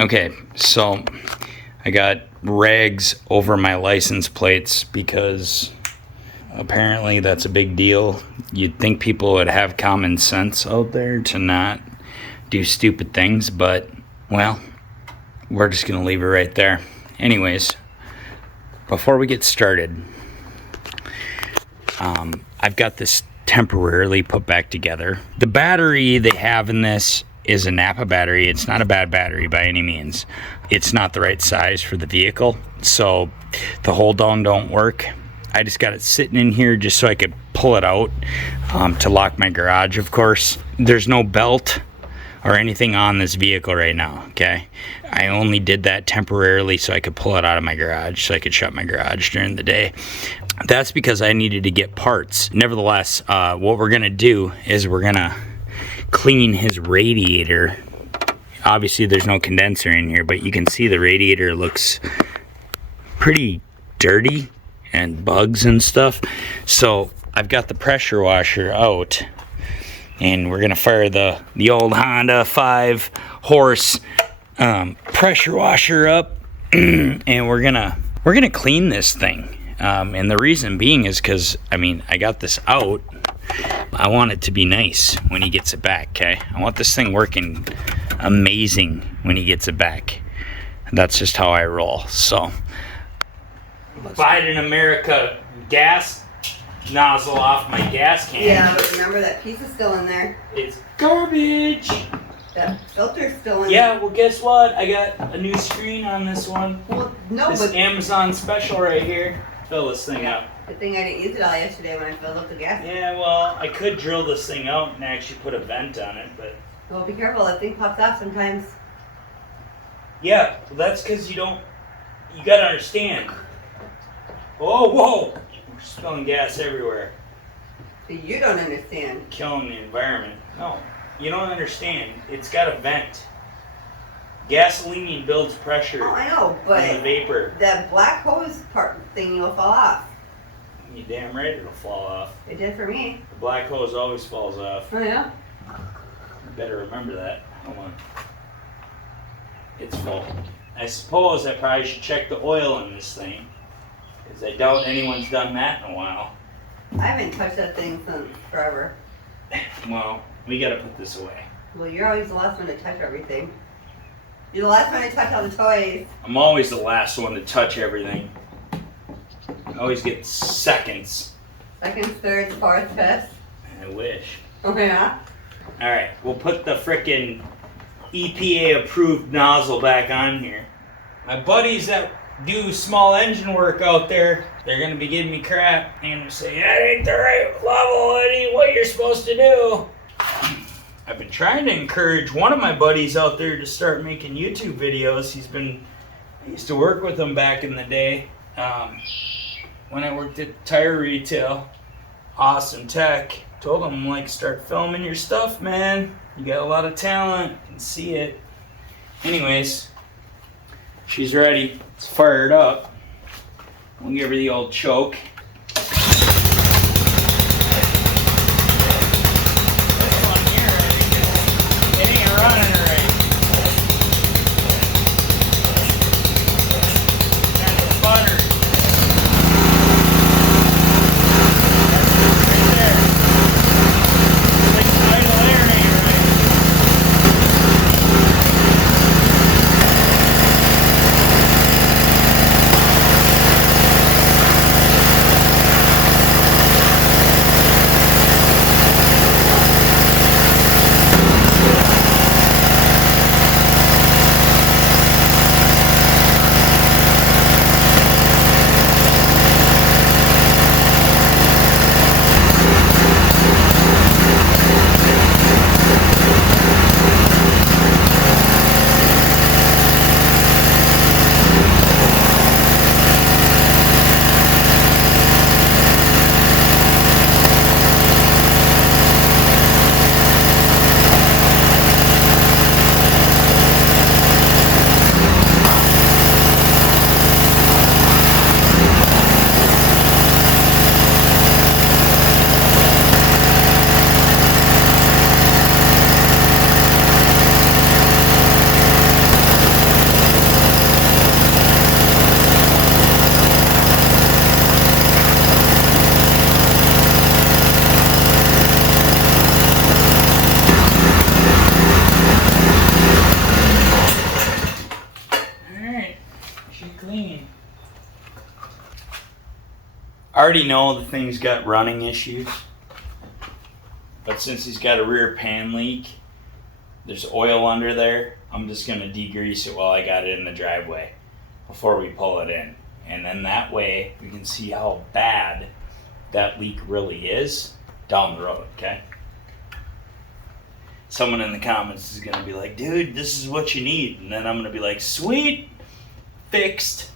Okay, so I got rags over my license plates because apparently that's a big deal. You'd think people would have common sense out there to not do stupid things, but, well, we're just going to leave it right there. Anyways, before we get started, I've got this temporarily put back together. The battery they have in this is a Napa battery. It's not a bad battery by any means. It's not the right size for the vehicle, so the hold down don't work. I just got it sitting in here just so I could pull it out to lock my garage, of course. There's no belt or anything on this vehicle right now, okay? I only did that temporarily so I could pull it out of my garage, so I could shut my garage during the day. That's because I needed to get parts. Nevertheless, what we're gonna do is we're gonna clean his radiator. Obviously there's no condenser in here, but you can see the radiator looks pretty dirty and bugs and stuff. So I've got the pressure washer out, and we're gonna fire the old Honda 5 horse pressure washer up and we're gonna clean this thing. And the reason being is because, I mean, I got this out. I want it to be nice when he gets it back, okay? I want this thing working amazing when he gets it back. That's just how I roll. So, Biden America gas nozzle off my gas can. Yeah, but remember that piece is still in there. It's garbage. That filter's still in Yeah, there. well, guess what? I got a new screen on this one. Well, no, This but Amazon special right here. Fill this thing up. the thing I didn't use it all yesterday when I filled up the gas. Yeah, well, I could drill this thing out and actually put a vent on it, but... Well, be careful. That thing pops off sometimes. Yeah, well, that's because you gotta understand. Oh, whoa! We're spilling gas everywhere. You don't understand. Killing the environment. No, you don't understand. It's got a vent. Gasoline builds pressure Oh, I know, from the but vapor. that black hose part thing will fall off. You're damn right it'll fall off. It did for me. The black hose always falls off. Oh, yeah? You better remember that. Hold on. It's full. I suppose I probably should check the oil in this thing, because I doubt anyone's done that in a while. I haven't touched that thing since forever. Well, we gotta put this away. Well, you're always the last one to touch everything. You're the last one to touch all the toys. I'm always the last one to touch everything. I always get seconds. Second, third, fourth, fifth. I wish. Oh, yeah? Alright, we'll put the frickin' EPA approved nozzle back on here. My buddies that do small engine work out there, they're gonna be giving me crap. They're gonna say, that ain't the right level, that ain't what you're supposed to do. I've been trying to encourage one of my buddies out there to start making YouTube videos. I used to work with him back in the day when I worked at tire retail. Awesome tech. Told him, like, start filming your stuff, man. You got a lot of talent. I can see it. Anyways, she's ready. Let's fire it up. We'll give her the old choke. I already know the thing's got running issues, but since he's got a rear pan leak, there's oil under there. I'm just going to degrease it while I got it in the driveway before we pull it in. And then that way we can see how bad that leak really is down the road, okay? Someone in the comments is going to be like, dude, this is what you need. And then I'm going to be like, sweet, fixed.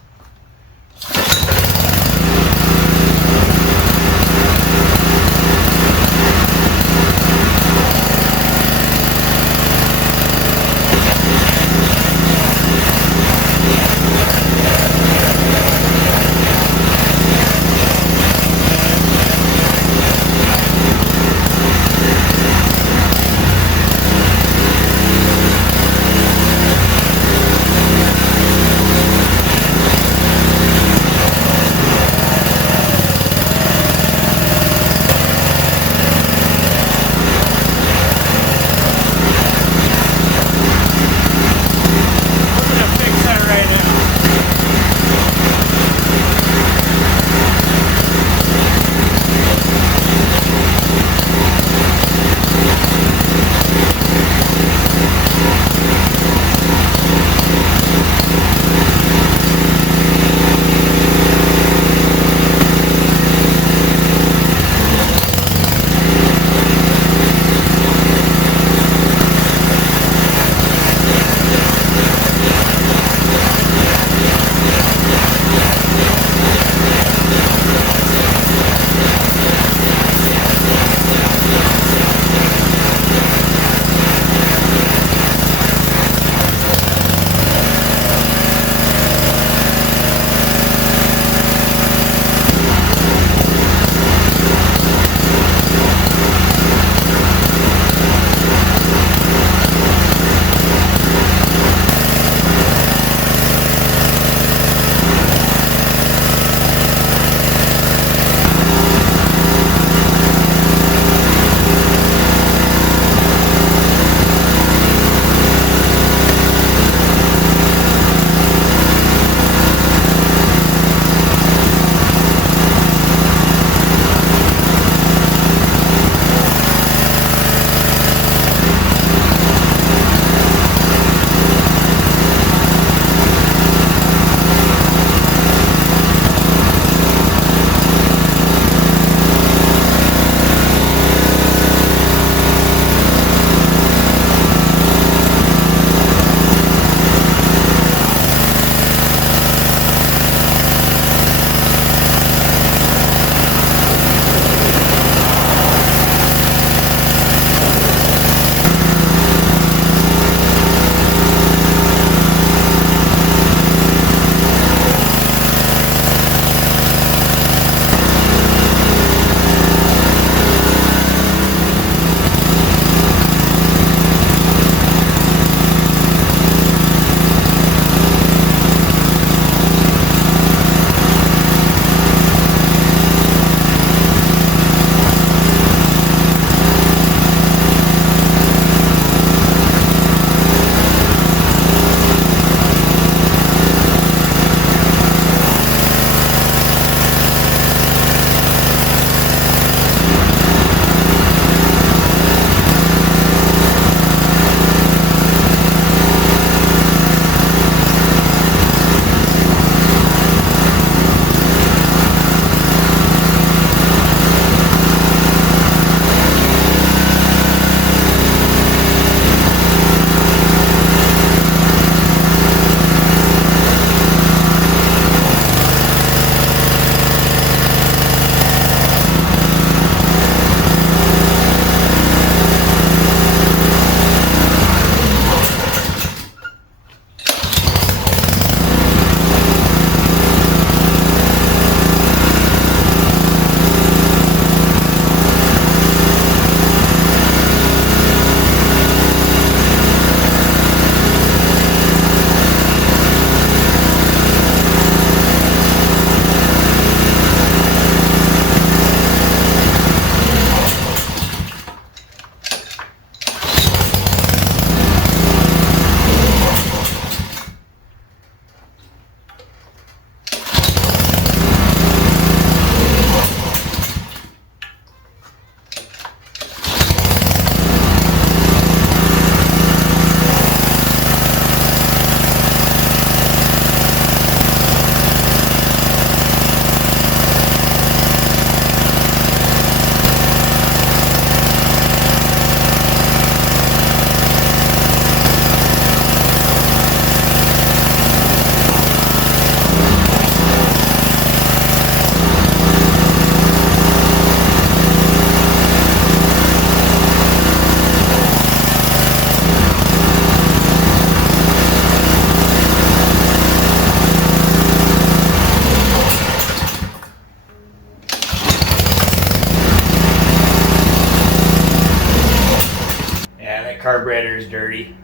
carburetor is dirty,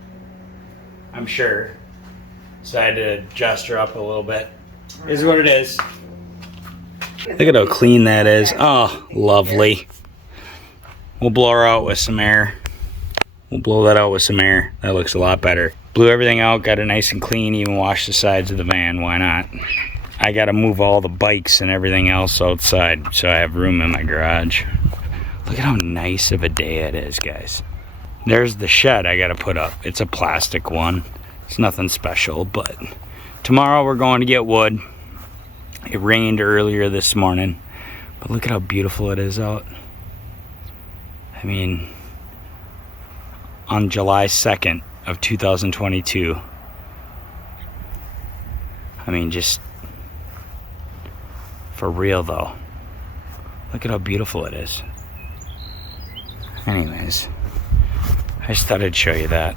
I'm sure. So I had to adjust her up a little bit. This is what it is. Look at how clean that is. Oh, lovely. We'll blow her out with some air. We'll blow that out with some air. That looks a lot better. Blew everything out, got it nice and clean, even washed the sides of the van. Why not? I gotta move all the bikes and everything else outside so I have room in my garage. Look at how nice of a day it is, guys. There's the shed I gotta put up. It's a plastic one. It's nothing special, but tomorrow we're going to get wood. It rained earlier this morning, but look at how beautiful it is out. I mean, on July 2nd of 2022. I mean, just for real though. Look at how beautiful it is. Anyways, I just thought I'd show you that.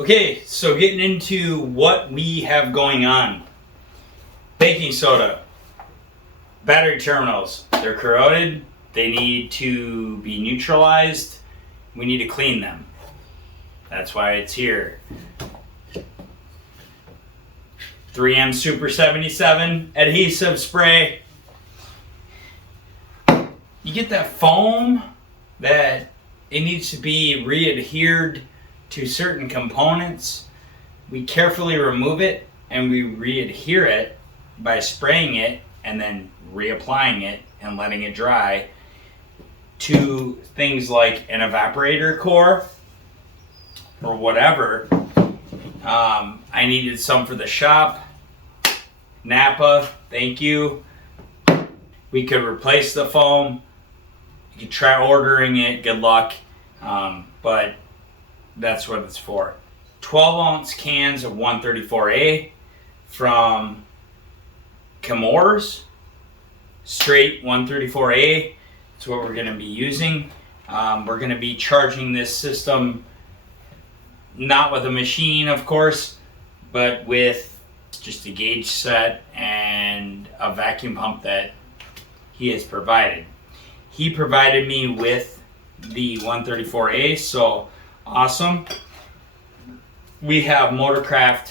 Okay, so getting into what we have going on. Baking soda, battery terminals, they're corroded. They need to be neutralized. We need to clean them. That's why it's here. 3M Super 77 adhesive spray. You get that foam that it needs to be re-adhered to certain components. We carefully remove it and we re-adhere it by spraying it and then reapplying it and letting it dry to things like an evaporator core or whatever. I needed some for the shop. Napa, thank you. We could replace the foam. You could try ordering it, good luck. But that's what it's for. 12-ounce cans of 134A from Chemours. Straight 134A. That's what we're going to be using. We're going to be charging this system not with a machine, of course, but with just a gauge set and a vacuum pump that he has provided. He provided me with the 134A, so awesome. We have Motorcraft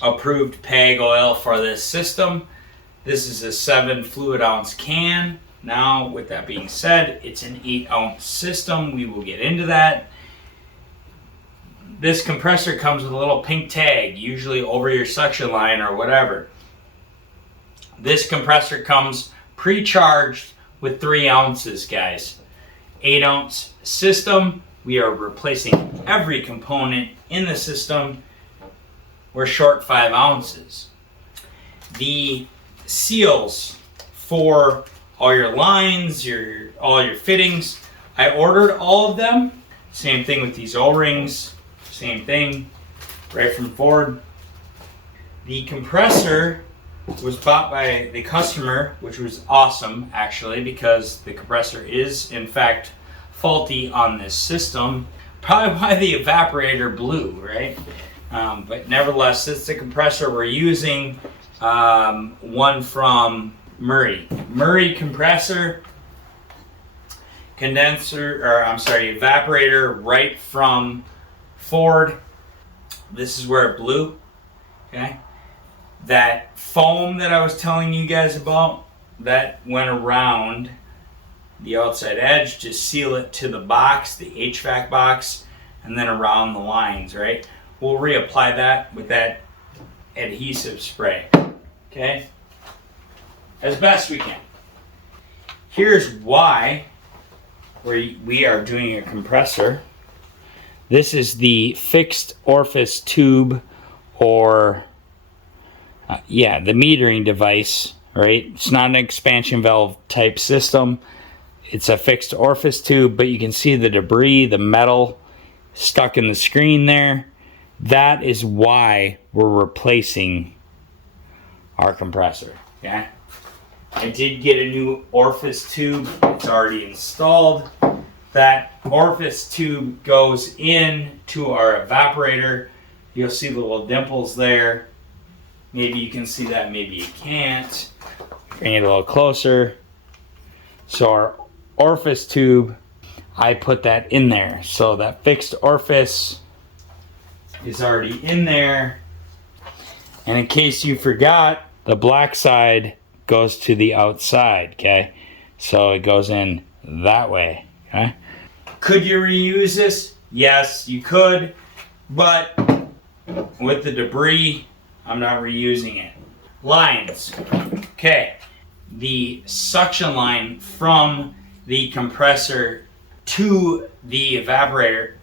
approved PAG oil for this system. This is a 7 fluid ounce can. Now, with that being said, it's an 8-ounce system. We will get into that. This compressor comes with a little pink tag, usually over your suction line or whatever. This compressor comes pre-charged with 3 ounces, guys. 8-ounce system. We are replacing every component in the system. We're short 5 ounces. The seals for all your lines, all your fittings, I ordered all of them. Same thing with these O-rings. Same thing, right from Ford. The compressor was bought by the customer, which was awesome actually, because the compressor is in fact faulty on this system. Probably why the evaporator blew, right? But nevertheless, it's the compressor we're using. One from Murray. Murray compressor, evaporator right from Ford. This is where it blew. Okay. That foam that I was telling you guys about, that went around the outside edge to seal it to the box, the HVAC box, and then around the lines, right? We'll reapply that with that adhesive spray, okay? As best we can. Here's why we are doing a compressor. This is the fixed orifice tube, or the metering device, right? It's not an expansion valve type system. It's a fixed orifice tube, but you can see the debris, the metal stuck in the screen there. That is why we're replacing our compressor. Okay. I did get a new orifice tube. It's already installed. That orifice tube goes into our evaporator. You'll see the little dimples there. Maybe you can see that, maybe you can't. Bring it a little closer. So our orifice tube, I put that in there. So that fixed orifice is already in there. And in case you forgot, the black side goes to the outside, okay? So it goes in that way, okay? Could you reuse this? Yes, you could, but with the debris, I'm not reusing it. Lines, okay. The suction line from the compressor to the evaporator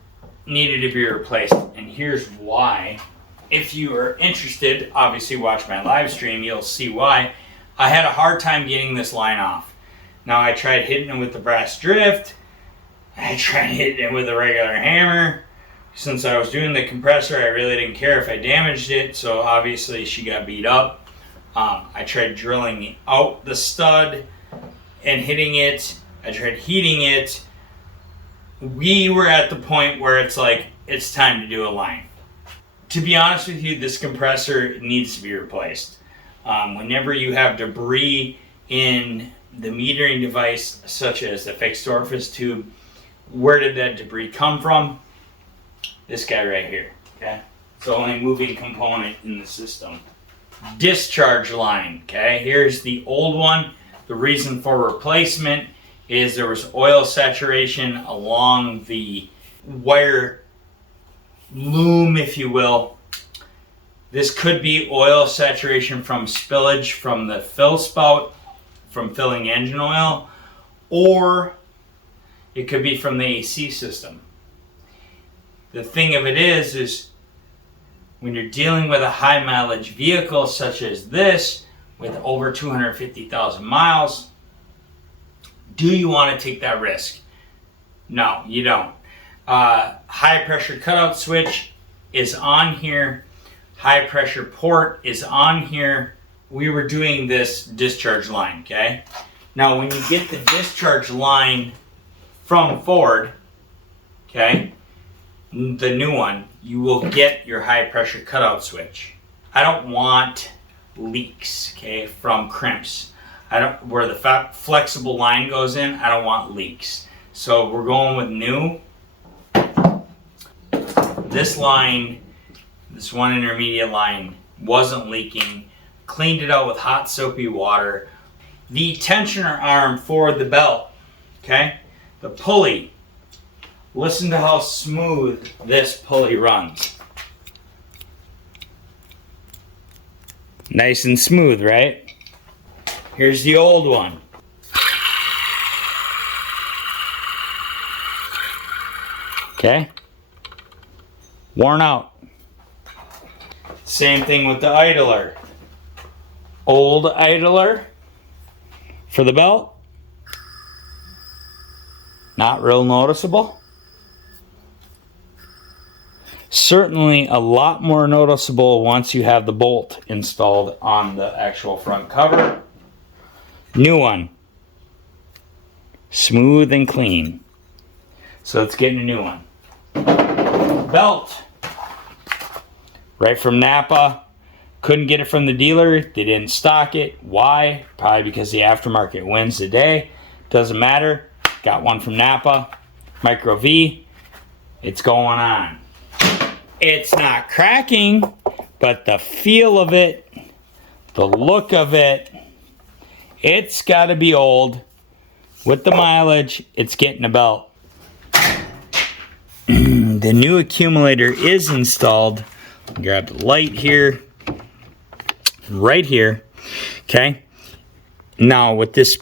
needed to be replaced, and here's why. If you are interested, obviously watch my live stream, you'll see why. I had a hard time getting this line off. Now I tried hitting it with the brass drift. I tried hitting it with a regular hammer. Since I was doing the compressor, I really didn't care if I damaged it, so obviously she got beat up. I tried drilling out the stud and hitting it. I tried heating it. We were at the point where it's like, it's time to do a line. To be honest with you, this compressor needs to be replaced. Whenever you have debris in the metering device, such as the fixed orifice tube, where did that debris come from? This guy right here, okay? It's the only moving component in the system. Discharge line, okay? Here's the old one. The reason for replacement is there was oil saturation along the wire loom, if you will. This could be oil saturation from spillage from the fill spout, from filling engine oil, or it could be from the AC system. The thing of it is when you're dealing with a high mileage vehicle such as this, with over 250,000 miles, do you want to take that risk? No, you don't. High pressure cutout switch is on here. High pressure port is on here. We were doing this discharge line, okay? Now when you get the discharge line from Ford, okay, the new one, you will get your high pressure cutout switch. I don't want leaks, okay, from crimps. Where the flexible line goes in, I don't want leaks. So we're going with new. This line, this one intermediate line, wasn't leaking. Cleaned it out with hot soapy water. The tensioner arm for the belt, okay, the pulley. Listen to how smooth this pulley runs. Nice and smooth, right? Here's the old one. Okay? Worn out. Same thing with the idler. Old idler for the belt. Not real noticeable. Certainly a lot more noticeable once you have the bolt installed on the actual front cover. New one. Smooth and clean. So let's get a new one. Belt. Right from Napa. Couldn't get it from the dealer. They didn't stock it. Why? Probably because the aftermarket wins the day. Doesn't matter. Got one from Napa. Micro V. It's going on. It's not cracking, but the feel of it, the look of it, it's got to be old. With the mileage, it's getting a belt. The new accumulator is installed. Grab the light here, right here. Okay. Now with this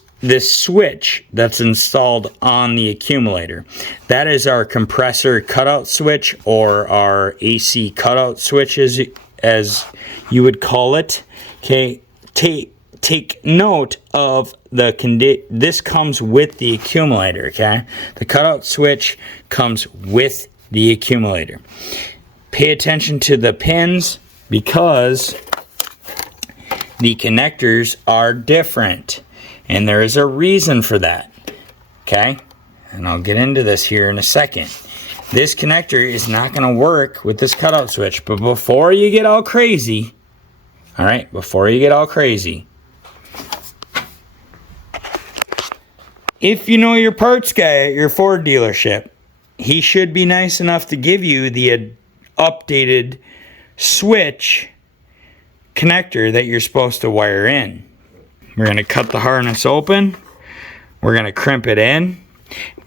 switch that's installed on the accumulator, that is our compressor cutout switch, or our AC cutout switch as you would call it. Okay. Take note of this comes with the accumulator, okay? The cutout switch comes with the accumulator. Pay attention to the pins because the connectors are different, and there is a reason for that. Okay, and I'll get into this here in a second. This connector is not going to work with this cutout switch, but before you get all crazy, all right, before you get all crazy, if you know your parts guy at your Ford dealership, he should be nice enough to give you the updated switch connector that you're supposed to wire in. We're going to cut the harness open. We're going to crimp it in.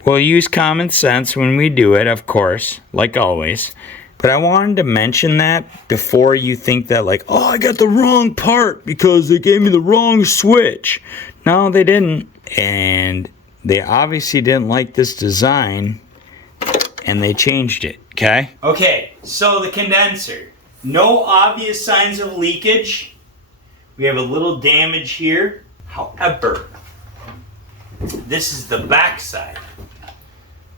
We'll use common sense when we do it, of course, like always. But I wanted to mention that before you think that, like, oh, I got the wrong part because they gave me the wrong switch. No, they didn't. And they obviously didn't like this design, and they changed it, okay? Okay, so the condenser. No obvious signs of leakage. We have a little damage here. However, this is the back side.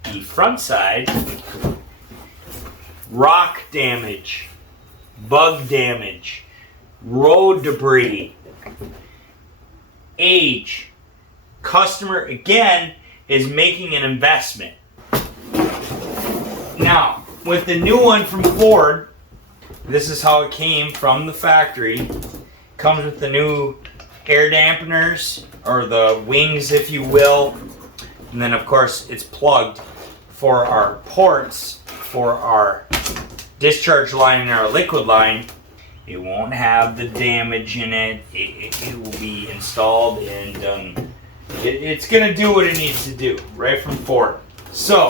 The front side, rock damage, bug damage, road debris, age. Customer, again, is making an investment. Now, with the new one from Ford, this is how it came from the factory. Comes with the new air dampeners, or the wings, if you will. And then, of course, it's plugged for our ports, for our discharge line and our liquid line. It won't have the damage in it. It will be installed and done. It's going to do what it needs to do, right from Ford. So,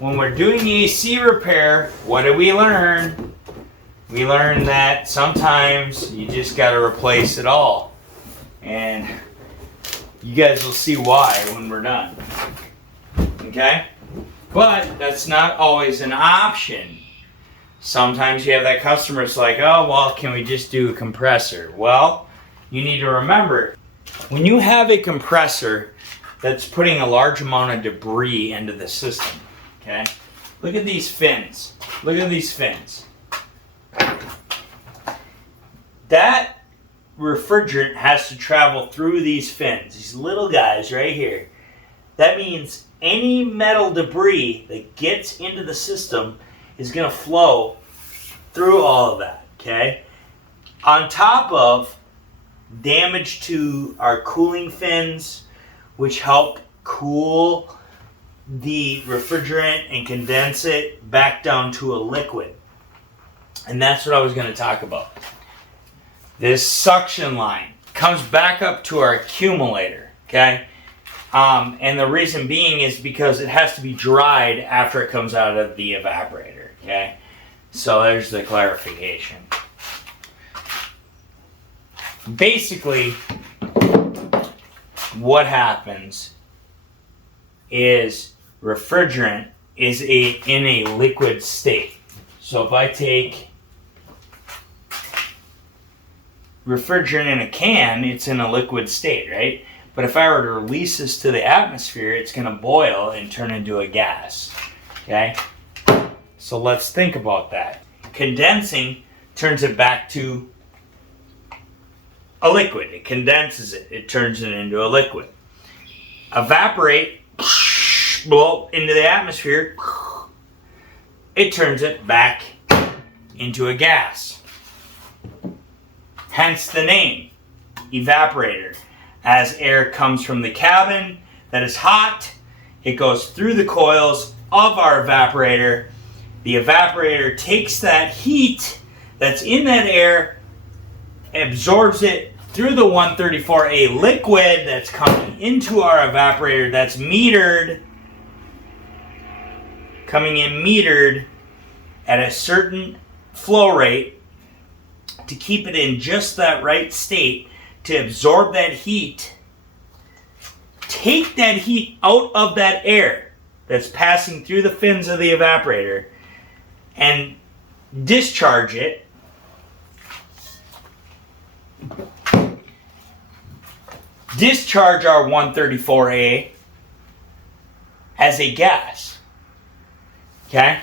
when we're doing the AC repair, what do we learn? We learn that sometimes you just got to replace it all. And you guys will see why when we're done. Okay? But that's not always an option. Sometimes you have that customer that's like, oh, well, can we just do a compressor? Well, you need to remember, when you have a compressor that's putting a large amount of debris into the system, okay? Look at these fins. Look at these fins. That refrigerant has to travel through these fins, these little guys right here. That means any metal debris that gets into the system is going to flow through all of that, okay? On top of damage to our cooling fins, which help cool the refrigerant and condense it back down to a liquid. And that's what I was going to talk about. This suction line comes back up to our accumulator, okay? And the reason being is because it has to be dried after it comes out of the evaporator, okay? So there's the clarification. Basically, what happens is refrigerant is in a liquid state. So if I take refrigerant in a can, it's in a liquid state, right? But if I were to release this to the atmosphere, it's going to boil and turn into a gas, okay? So let's think about that. Condensing turns it back to a liquid. It condenses it. It turns it into a liquid. Evaporate, blow into the atmosphere, it turns it back into a gas. Hence the name, evaporator. As air comes from the cabin that is hot, it goes through the coils of our evaporator. The evaporator takes that heat that's in that air, absorbs it through the 134A liquid that's coming into our evaporator that's metered, coming in metered at a certain flow rate to keep it in just that right state to absorb that heat, take that heat out of that air that's passing through the fins of the evaporator and discharge it. Discharge our 134A as a gas. Okay?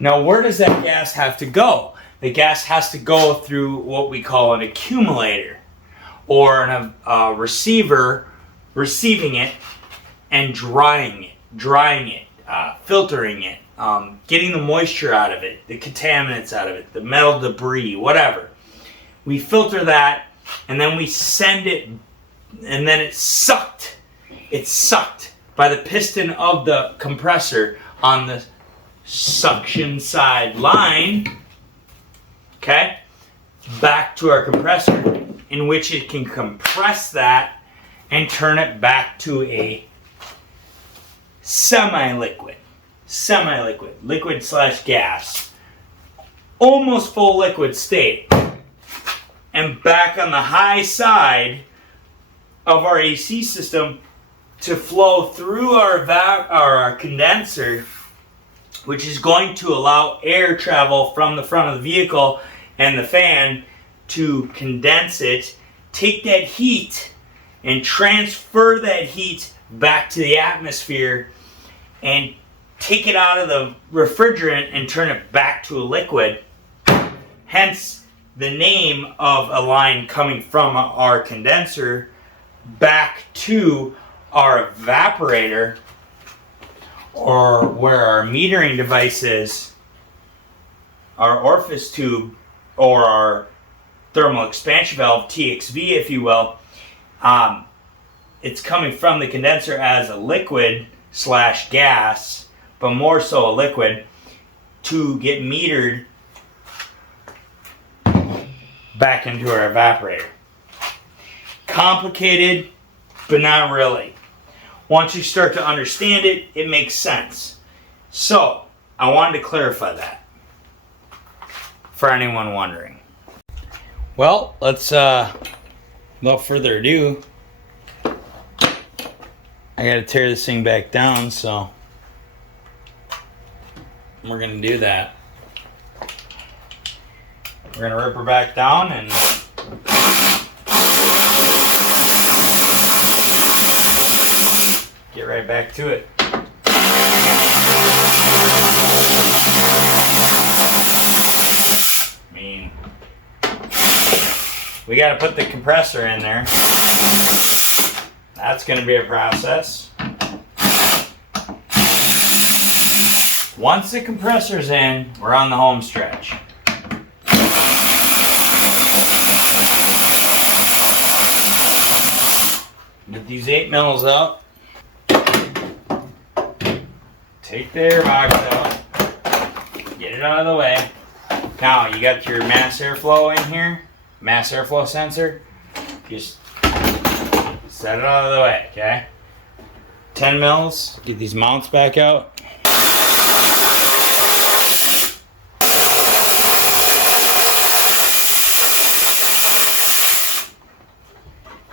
Now, where does that gas have to go? The gas has to go through what we call an accumulator, or a receiver receiving it and drying it, filtering it, getting the moisture out of it, the contaminants out of it, the metal debris, whatever. We filter that, and then we send it, and then it's sucked. It's sucked by the piston of the compressor on the suction side line, okay, back to our compressor, in which it can compress that and turn it back to a semi-liquid, liquid/gas, almost full liquid state, and back on the high side of our AC system to flow through our condenser, which is going to allow air travel from the front of the vehicle and the fan to condense it, take that heat and transfer that heat back to the atmosphere and take it out of the refrigerant and turn it back to a liquid. Hence the name of a line coming from our condenser back to our evaporator, or where our metering device is, our orifice tube, or our thermal expansion valve, TXV if you will. It's coming from the condenser as a liquid/gas, but more so a liquid, to get metered back into our evaporator. Complicated, but not really. Once you start to understand it, it makes sense. So, I wanted to clarify that for anyone wondering. Well, let's, without further ado, I gotta tear this thing back down, so we're gonna do that. We're gonna rip her back down and get right back to it. I mean, we got to put the compressor in there. That's going to be a process. Once the compressor's in, we're on the home stretch. Get these 8 mils out. Take the air box out. Get it out of the way. Now, you got your mass airflow in here. Mass airflow sensor. Just set it out of the way, okay? 10 mils. Get these mounts back out.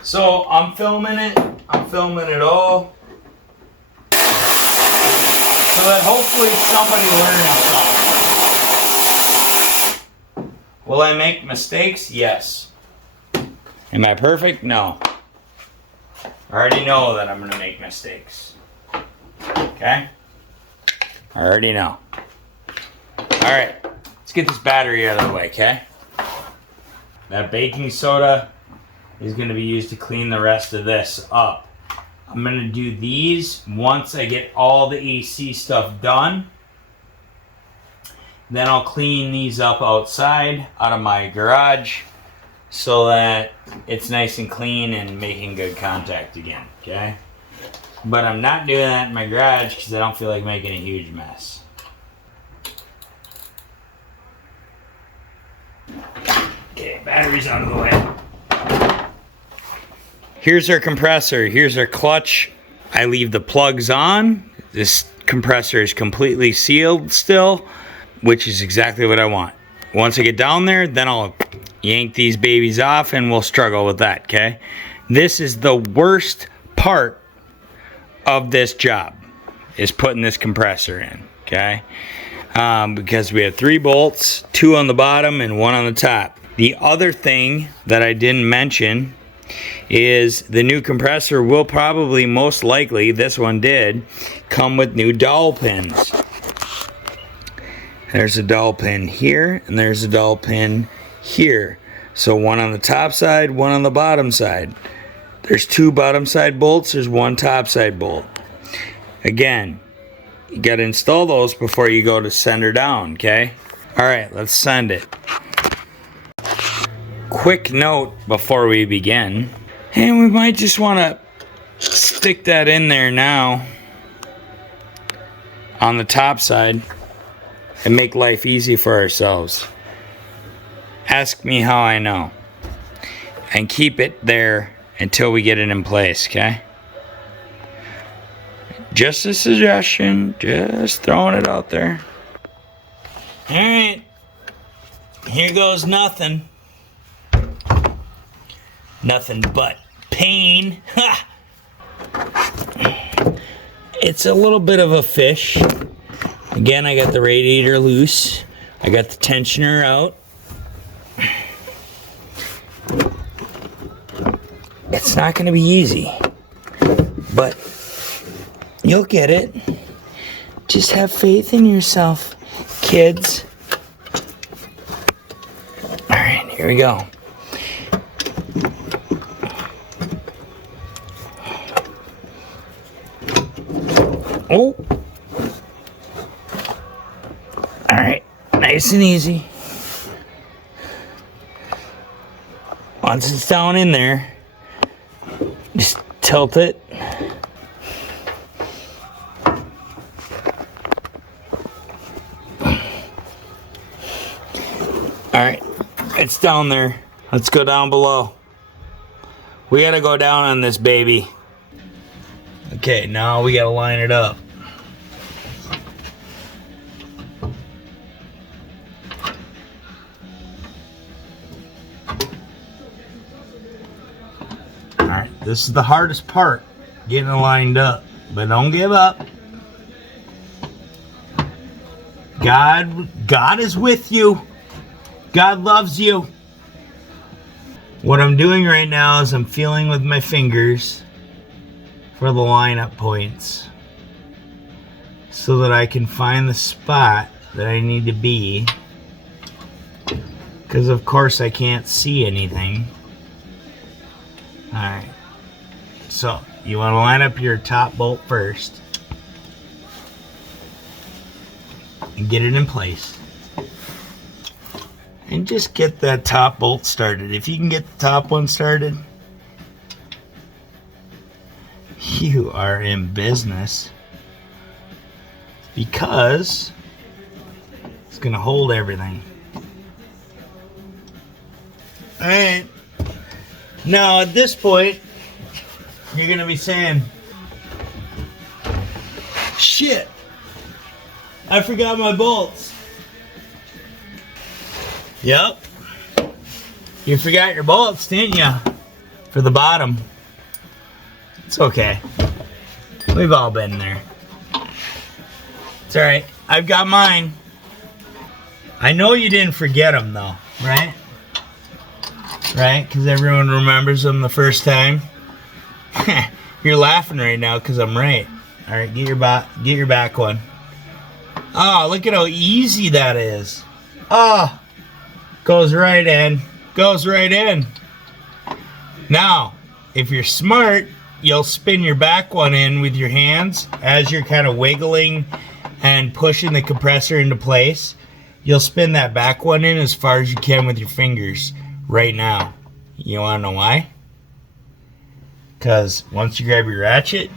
So, I'm filming it. I'm filming it all, so that hopefully somebody learns something. Will I make mistakes? Yes. Am I perfect? No. I already know that I'm going to make mistakes. Okay? I already know. Alright, let's get this battery out of the way, okay? That baking soda is going to be used to clean the rest of this up. I'm going to do these once I get all the AC stuff done. Then I'll clean these up outside, out of my garage, so that it's nice and clean and making good contact again, okay? But I'm not doing that in my garage because I don't feel like making a huge mess. Okay, battery's out of the way. Here's our compressor, here's our clutch. I leave the plugs on. This compressor is completely sealed still, which is exactly what I want. Once I get down there, then I'll yank these babies off and we'll struggle with that, okay? This is the worst part of this job, is putting this compressor in, okay? Because we have 3 bolts, 2 on the bottom and 1 on the top. The other thing that I didn't mention is the new compressor will probably, most likely, this one did, come with new dowel pins. There's a dowel pin here, and there's a dowel pin here. So one on the top side, one on the bottom side. There's 2 bottom side bolts, there's 1 top side bolt. Again, you gotta install those before you go to send her down, okay? Alright, let's send it. Quick note before we begin, and we might just wanna stick that in there now on the top side and make life easy for ourselves. Ask me how I know. And keep it there until we get it in place, okay? Just a suggestion, just throwing it out there. Alright, here goes nothing. Nothing but pain. Ha! It's a little bit of a fish. Again, I got the radiator loose. I got the tensioner out. It's not going to be easy, but you'll get it. Just have faith in yourself, kids. All right, here we go. Oh. All right, nice and easy. Once it's down in there, just tilt it. Alright, it's down there. Let's go down below. We gotta go down on this baby. Okay, now we gotta line it up. Alright, this is the hardest part, getting it lined up. But don't give up. God is with you. God loves you. What I'm doing right now is I'm feeling with my fingers for the lineup points so that I can find the spot that I need to be, because of course I can't see anything. Alright, so you want to line up your top bolt first and get it in place. And just get that top bolt started. If you can get the top one started, you are in business, because it's going to hold everything. Alright, now at this point, you're going to be saying, shit, I forgot my bolts. Yep. You forgot your bolts, didn't you? For the bottom. It's okay. We've all been there. It's alright. I've got mine. I know you didn't forget them though, right? Right? Because everyone remembers them the first time. You're laughing right now because I'm right. Alright, get your back one. Oh, look at how easy that is. Oh. Goes right in. Goes right in. Now, if you're smart, you'll spin your back one in with your hands as you're kind of wiggling and pushing the compressor into place. You'll spin that back one in as far as you can with your fingers right now. You want to know why? Because once you grab your ratchet,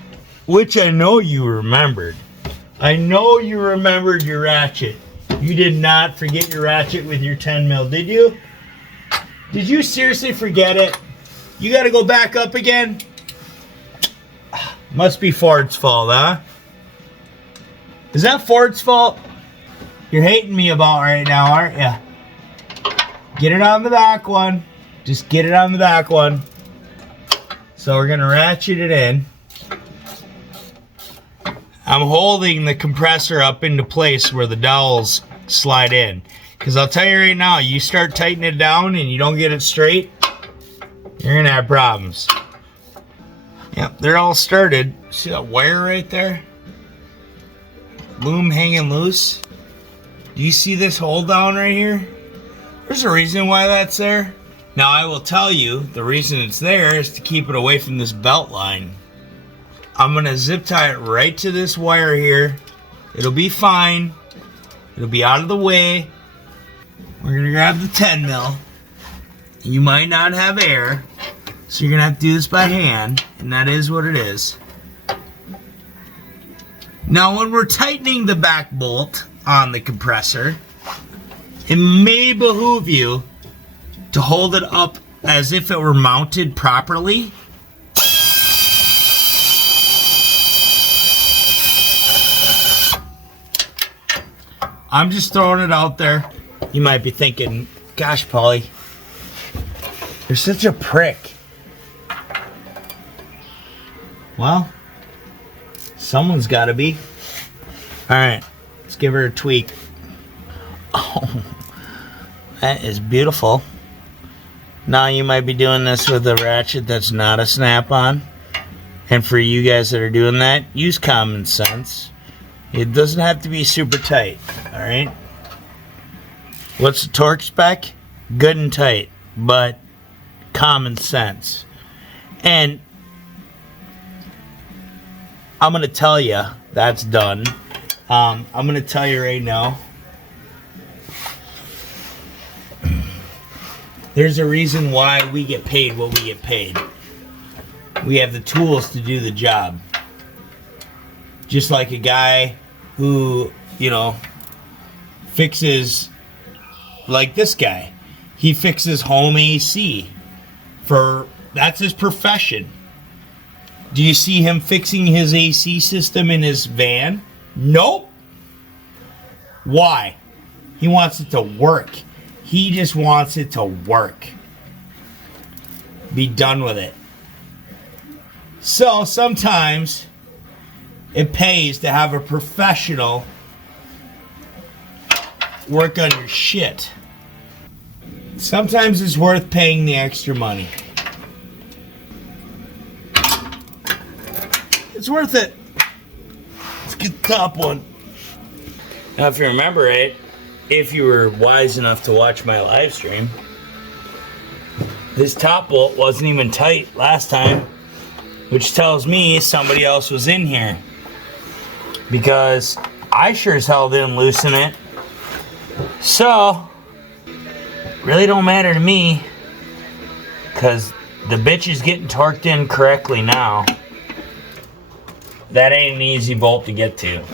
which I know you remembered. I know you remembered your ratchet. You did not forget your ratchet with your 10 mil, did you? Did you seriously forget it? You gotta go back up again? Must be Ford's fault, huh? Is that Ford's fault? You're hating me about right now, aren't you? Get it on the back one. Just get it on the back one. So we're gonna ratchet it in. I'm holding the compressor up into place where the dowels slide in. Because I'll tell you right now, you start tightening it down and you don't get it straight, you're going to have problems. Yep, they're all started. See that wire right there? Loom hanging loose? Do you see this hole down right here? There's a reason why that's there. Now I will tell you, the reason it's there is to keep it away from this belt line. I'm gonna zip tie it right to this wire here. It'll be fine. It'll be out of the way. We're gonna grab the 10 mil. You might not have air, so you're gonna have to do this by hand, and that is what it is. Now when we're tightening the back bolt on the compressor, it may behoove you to hold it up as if it were mounted properly. I'm just throwing it out there. You might be thinking, gosh, Pauly, you're such a prick. Well, someone's got to be. All right, let's give her a tweak. Oh, that is beautiful. Now you might be doing this with a ratchet that's not a snap-on. And for you guys that are doing that, use common sense. It doesn't have to be super tight, all right? What's the torque spec? Good and tight, but common sense. And I'm going to tell you, that's done. I'm going to tell you right now, there's a reason why we get paid what we get paid. We have the tools to do the job. Just like a guy who, you know, fixes, like this guy. He fixes home AC. That's his profession. Do you see him fixing his AC system in his van? Nope. Why? He wants it to work. He just wants it to work. Be done with it. So sometimes it pays to have a professional work on your shit. Sometimes it's worth paying the extra money. It's worth it. Let's get the top one. Now, if you remember right, if you were wise enough to watch my live stream, this top bolt wasn't even tight last time, which tells me somebody else was in here, because I sure as hell didn't loosen it. So really don't matter to me, because the bitch is getting torqued in correctly now. That ain't an easy bolt to get to.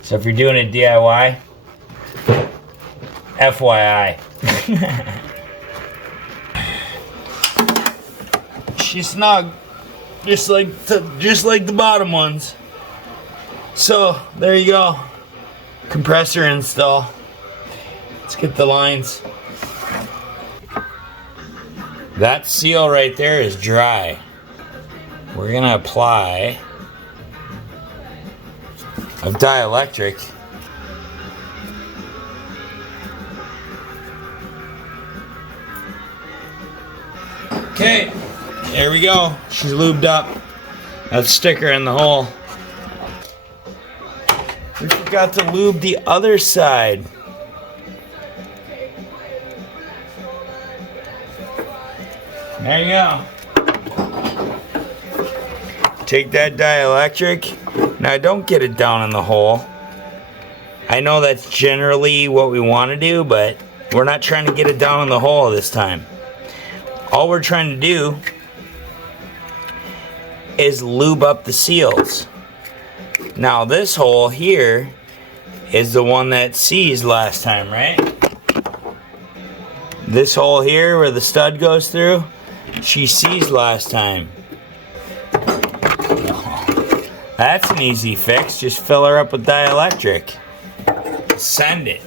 So if you're doing it DIY, FYI. She's snug, just like the bottom ones. So there you go. Compressor install. Let's get the lines. That seal right there is dry. We're gonna apply a dielectric. Okay, there we go. She's lubed up. That sticker in the hole. We forgot to lube the other side. There you go. Take that dielectric. Now don't get it down in the hole. I know that's generally what we want to do, but we're not trying to get it down in the hole this time. All we're trying to do is lube up the seals. Now this hole here is the one that seized last time, right? This hole here where the stud goes through, she seized last time. That's an easy fix. Just fill her up with dielectric. Send it.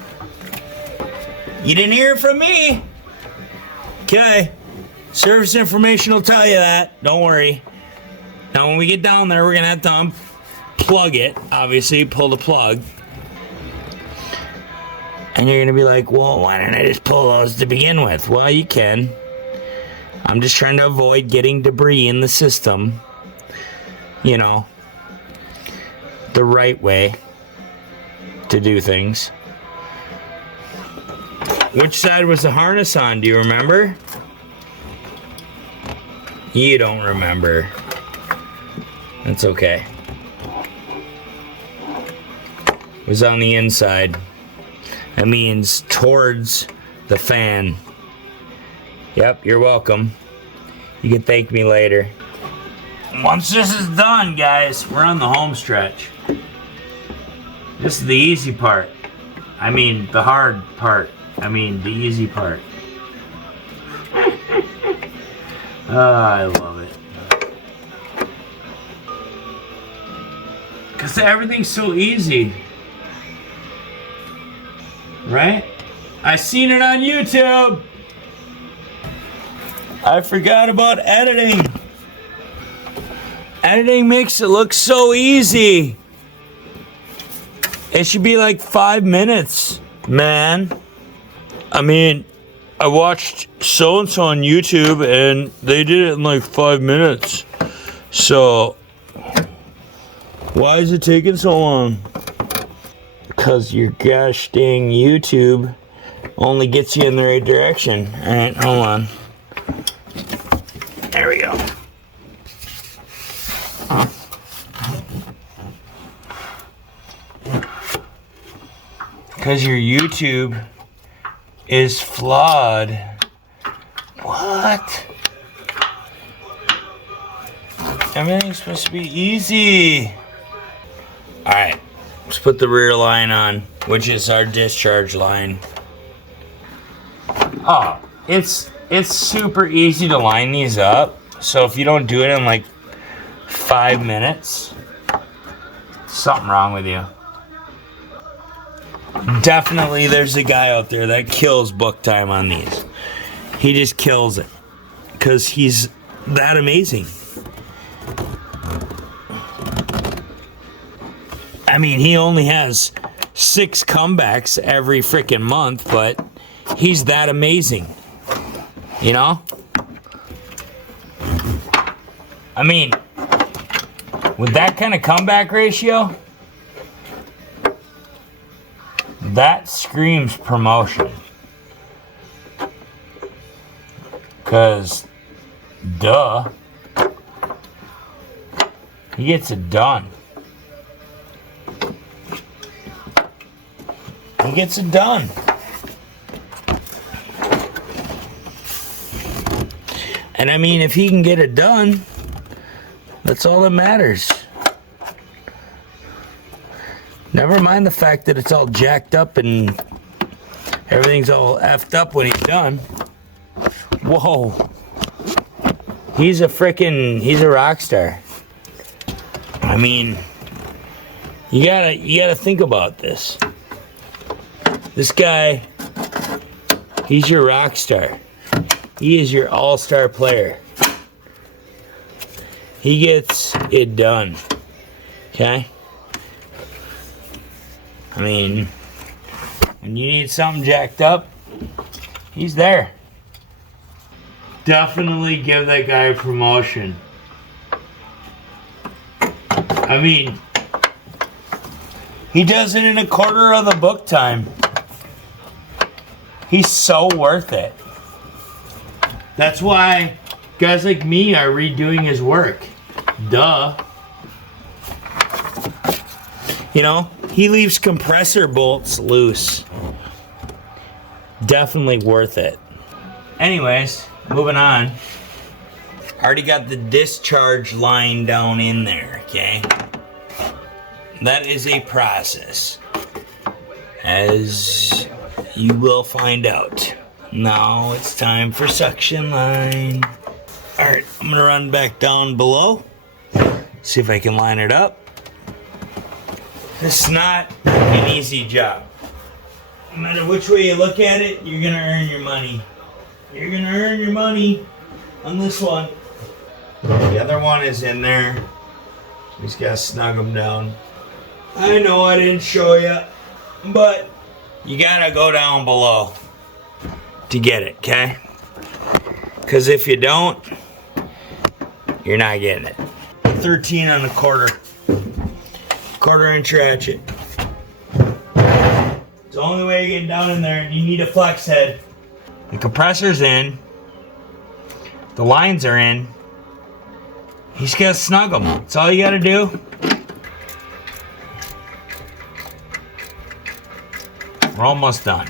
You didn't hear it from me. Okay. Service information will tell you that. Don't worry. Now when we get down there, we're going to have to unplug it. Obviously, pull the plug. And you're going to be like, well, why didn't I just pull those to begin with? Well, you can. I'm just trying to avoid getting debris in the system. You know, the right way. to do things. Which side was the harness on? Do you remember? You don't remember. That's okay. It was on the inside. That means towards the fan. Yep, you're welcome. You can thank me later. Once this is done, guys, we're on the home stretch. This is the easy part. I mean, the hard part. I mean, the easy part. I love it. Because everything's so easy. Right? I seen it on YouTube. I forgot about editing. Editing makes it look so easy. It should be like 5 minutes, man. I mean, I watched so-and-so on YouTube and they did it in like 5 minutes. So, why is it taking so long? Because your gosh dang YouTube only gets you in the right direction. Alright, hold on. There we go. Because your YouTube is flawed. What? Everything's supposed to be easy. Alright, let's put the rear line on, which is our discharge line. Oh, it's super easy to line these up. So if you don't do it in like 5 minutes, something wrong with you. Definitely there's a guy out there that kills book time on these. He just kills it because he's that amazing. I mean, he only has 6 comebacks every freaking month, but he's that amazing. You know? I mean, with that kind of comeback ratio, that screams promotion. Because, duh, he gets it done. He gets it done. And I mean, if he can get it done, that's all that matters. Never mind the fact that it's all jacked up and everything's all effed up when he's done. Whoa. He's a rock star. I mean, you gotta think about this. This guy, he's your rock star. He is your all-star player. He gets it done. Okay? I mean, when you need something jacked up, he's there. Definitely give that guy a promotion. I mean, he does it in a quarter of the book time. He's so worth it. That's why guys like me are redoing his work. Duh. You know, he leaves compressor bolts loose. Definitely worth it. Anyways, moving on. Already got the discharge line down in there, okay? That is a process, as you will find out. Now it's time for suction line. Alright, I'm gonna run back down below, see if I can line it up. This is not an easy job. No matter which way you look at it, you're gonna earn your money. You're gonna earn your money on this one. The other one is in there. We just gotta snug them down. I know I didn't show you, but you gotta go down below to get it, okay? Because if you don't, you're not getting it. 13 and a quarter. Quarter-inch ratchet. only way to get down in there, and you need a flex head. The compressor's in. The lines are in. You just gotta snug them. That's all you gotta do. We're almost done.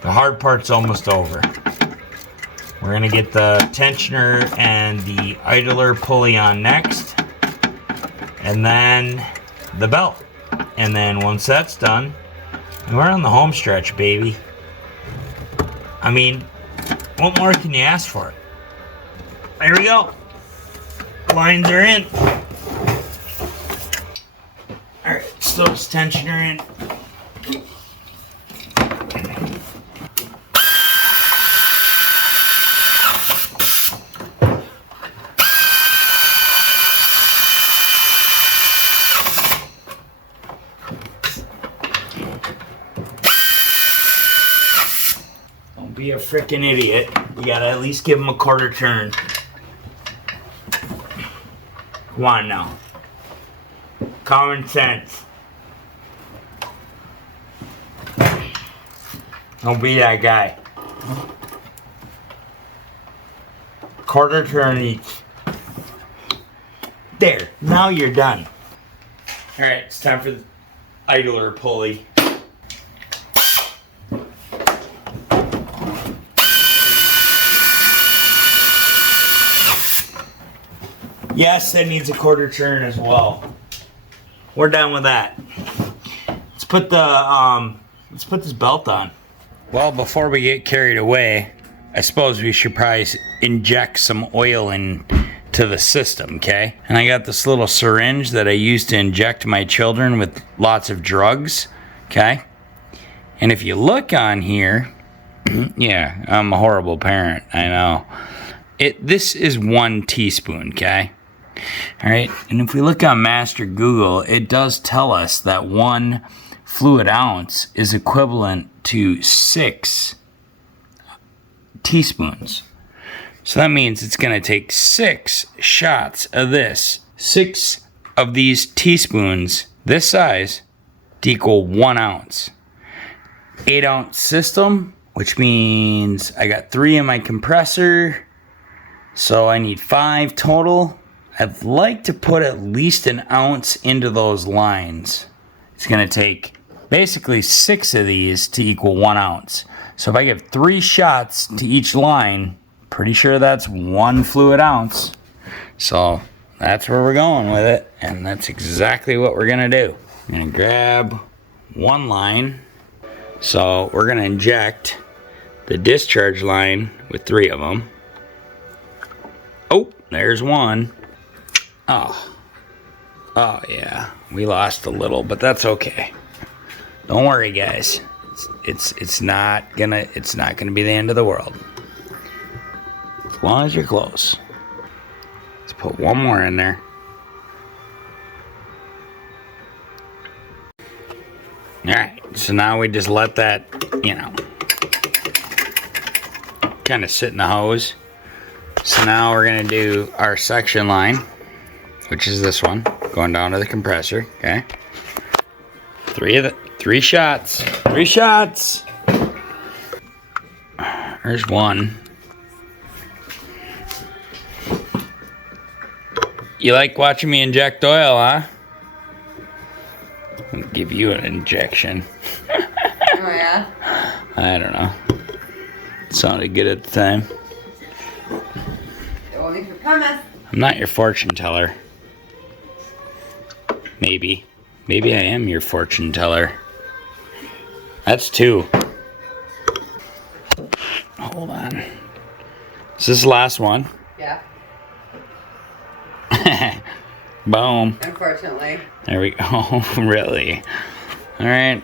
The hard part's almost over. We're gonna get the tensioner and the idler pulley on next. And then the belt. And then once that's done, we're on the home stretch, baby. I mean, what more can you ask for? There we go. Lines are in. Alright, so this tensioner in. Don't be a freaking idiot. You gotta at least give him a quarter turn. Come on now. Common sense. Don't be that guy. Quarter turn each. There, now you're done. Alright, it's time for the idler pulley. Yes, that needs a quarter turn as well. We're done with that. Let's put this belt on. Well, before we get carried away, I suppose we should probably inject some oil into the system, okay? And I got this little syringe that I use to inject my children with lots of drugs, okay? And if you look on here, yeah, I'm a horrible parent, I know. This is 1 teaspoon, okay? All right, and if we look on Master Google, it does tell us that 1 fluid ounce is equivalent to 6 teaspoons. So that means it's going to take 6 shots of this. 6 of these teaspoons, this size, to equal 1 ounce. 8 ounce system, which means I got 3 in my compressor. So I need 5 total. I'd like to put at least 1 ounce into those lines. It's going to take basically 6 of these to equal 1 ounce. So if I give 3 shots to each line, pretty sure that's 1 fluid ounce. So that's where we're going with it, and that's exactly what we're going to do. I'm going to grab 1 line. So we're going to inject the discharge line with 3 of them. Oh, there's 1. Oh yeah, we lost a little, but that's okay. Don't worry, guys. It's not gonna be the end of the world. As long as you're close. Let's put 1 more in there. All right, so now we just let that, kind of sit in the hose. So now we're gonna do our section line, which is this one, going down to the compressor, okay? 3 shots. 3 shots. There's 1. You like watching me inject oil, huh? I'll give you an injection. Oh yeah? I don't know. It sounded good at the time. Only for promise. I'm not your fortune teller. Maybe. Maybe I am your fortune teller. That's 2. Hold on. Is this the last one? Yeah. Boom. Unfortunately. There we go. Really? Alright.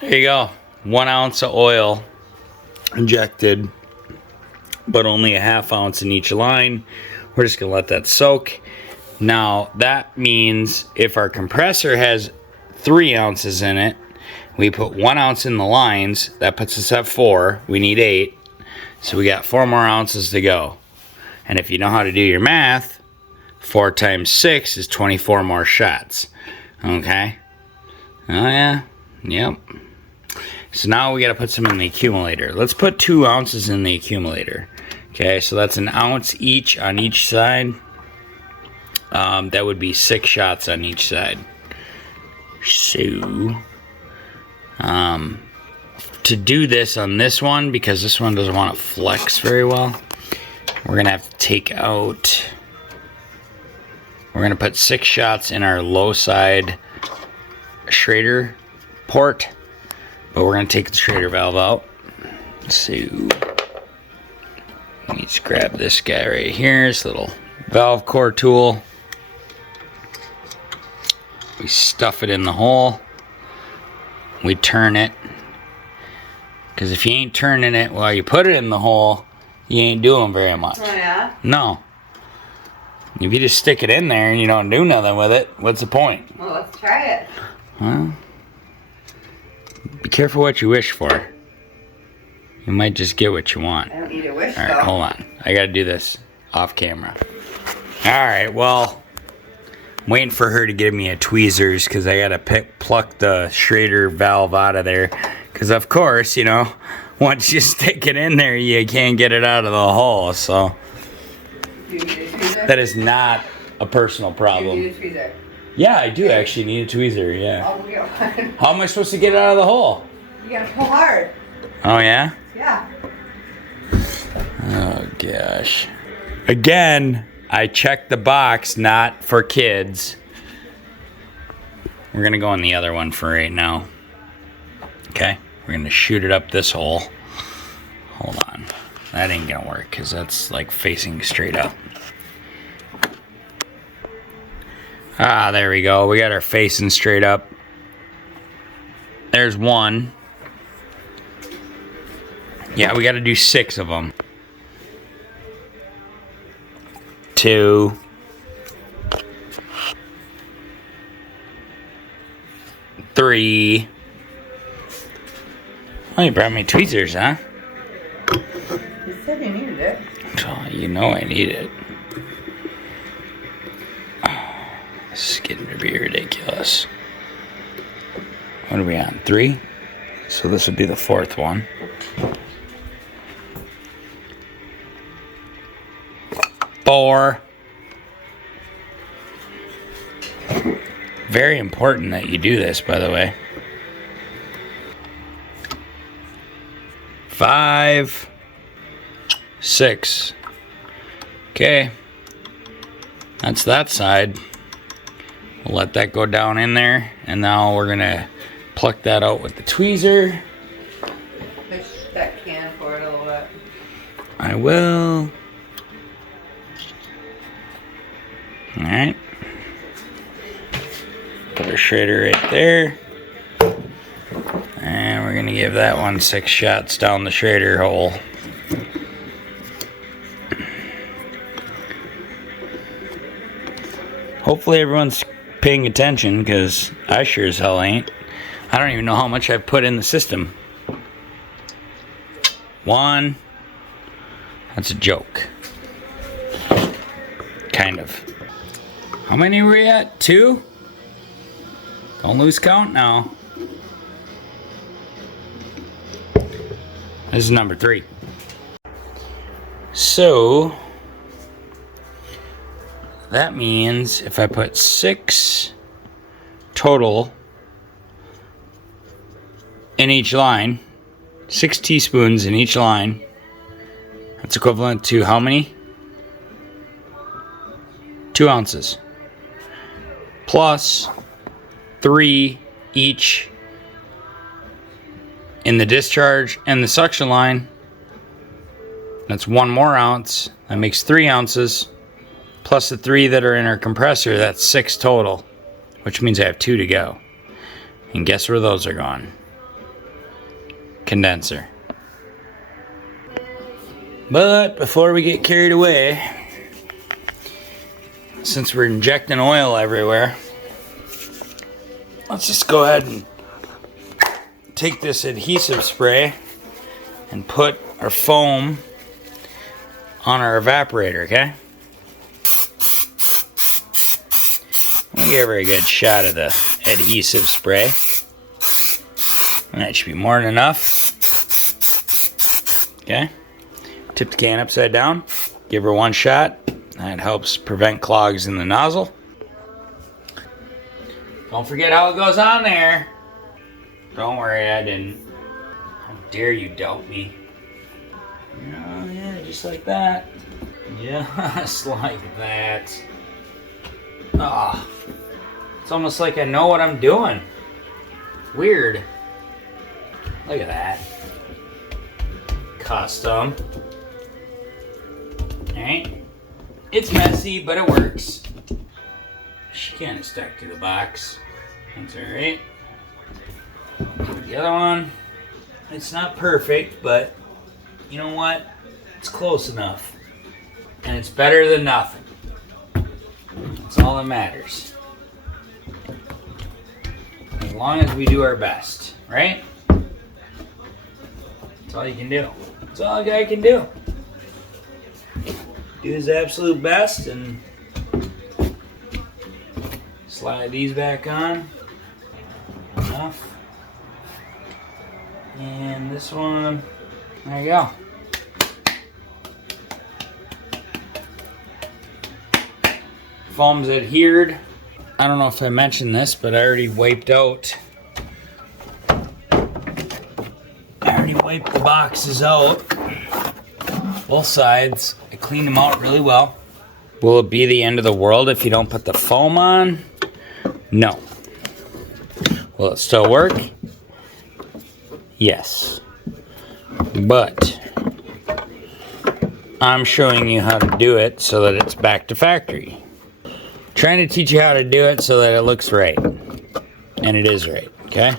There you go. 1 ounce of oil injected, but only a ½ ounce in each line. We're just going to let that soak. Now, that means if our compressor has 3 ounces in it, we put 1 ounce in the lines. That puts us at 4. We need 8. So we got 4 more ounces to go. And if you know how to do your math, 4 times 6 is 24 more shots. Okay? Oh yeah, yep. So now we gotta put some in the accumulator. Let's put 2 ounces in the accumulator. Okay, so that's an ounce each on each side. That would be 6 shots on each side. So, to do this on this one, because this one doesn't want to flex very well, we're gonna have to take out, we're gonna put 6 shots in our low side Schrader port, but we're gonna take the Schrader valve out. So, let me just grab this guy right here, this little valve core tool. We stuff it in the hole. We turn it. Because if you ain't turning it while you put it in the hole, you ain't doing very much. Oh, yeah? No. If you just stick it in there and you don't do nothing with it, what's the point? Well, let's try it. Well, be careful what you wish for. You might just get what you want. I don't need a wish, All though. right, hold on. I gotta do this off camera. All right, well, I'm waiting for her to give me a tweezers because I gotta pluck the Schrader valve out of there. Because of course, you know, once you stick it in there, you can't get it out of the hole. So Do you need a tweezer? that is not a personal Do you problem. need a tweezer? Yeah, I do actually need a tweezer. Yeah. I'll go get one. How am I supposed to get it out of the hole? You gotta pull hard. Oh yeah. Yeah. Oh gosh. Again, I checked the box, not for kids. We're gonna go on the other one for right now. Okay, we're gonna shoot it up this hole. Hold on, that ain't gonna work because that's like facing straight up. Ah, there we go. We got our facing straight up. There's one. Yeah, we got to do 6 of them. 2. 3. Oh, you brought me tweezers, huh? You said you needed it. Oh, you know I need it. Oh, this is getting to be ridiculous. What are we on? 3? So this would be the 4th one. 4. Very important that you do this, by the way. 5. 6. Okay. That's that side. We'll let that go down in there. And now we're going to pluck that out with the tweezer. Push that can forward a little bit. I will. Alright. Put our Schrader right there. And we're going to give that one 6 shots down the Schrader hole. Hopefully everyone's paying attention because I sure as hell ain't. I don't even know how much I've put in the system. 1. That's a joke. Kind of. How many were we at? 2? Don't lose count now. This is number 3. So that means if I put 6 total in each line, 6 teaspoons in each line, that's equivalent to how many? 2 ounces. Plus 3 each in the discharge and the suction line. That's 1 more ounce. That makes 3 ounces. Plus the 3 that are in our compressor, that's 6 total. Which means I have 2 to go. And guess where those are going? Condenser. But before we get carried away, since we're injecting oil everywhere, let's just go ahead and take this adhesive spray and put our foam on our evaporator, okay? We're Give her a good shot of the adhesive spray. And that should be more than enough. Okay. Tip the can upside down. Give her one shot. That helps prevent clogs in the nozzle. Don't forget how it goes on there. Don't worry, I didn't. How dare you doubt me? Oh yeah, just like that. Just like that. Ah, it's almost like I know what I'm doing. Weird. Look at that. Custom. Alright. It's messy, but it works. She kind of stuck to the box. That's alright. The other one, it's not perfect, but you know what? It's close enough. And it's better than nothing. That's all that matters. As long as we do our best, right? That's all you can do. That's all a guy can do. Do his absolute best and slide these back on. Enough. And this one, there you go. Foam's adhered. I don't know if I mentioned this, but I already wiped the boxes out. Both sides. I cleaned them out really well. Will it be the end of the world if you don't put the foam on? No. Will it still work? Yes. But I'm showing you how to do it so that it's back to factory. Trying to teach you how to do it so that it looks right. And it is right, okay?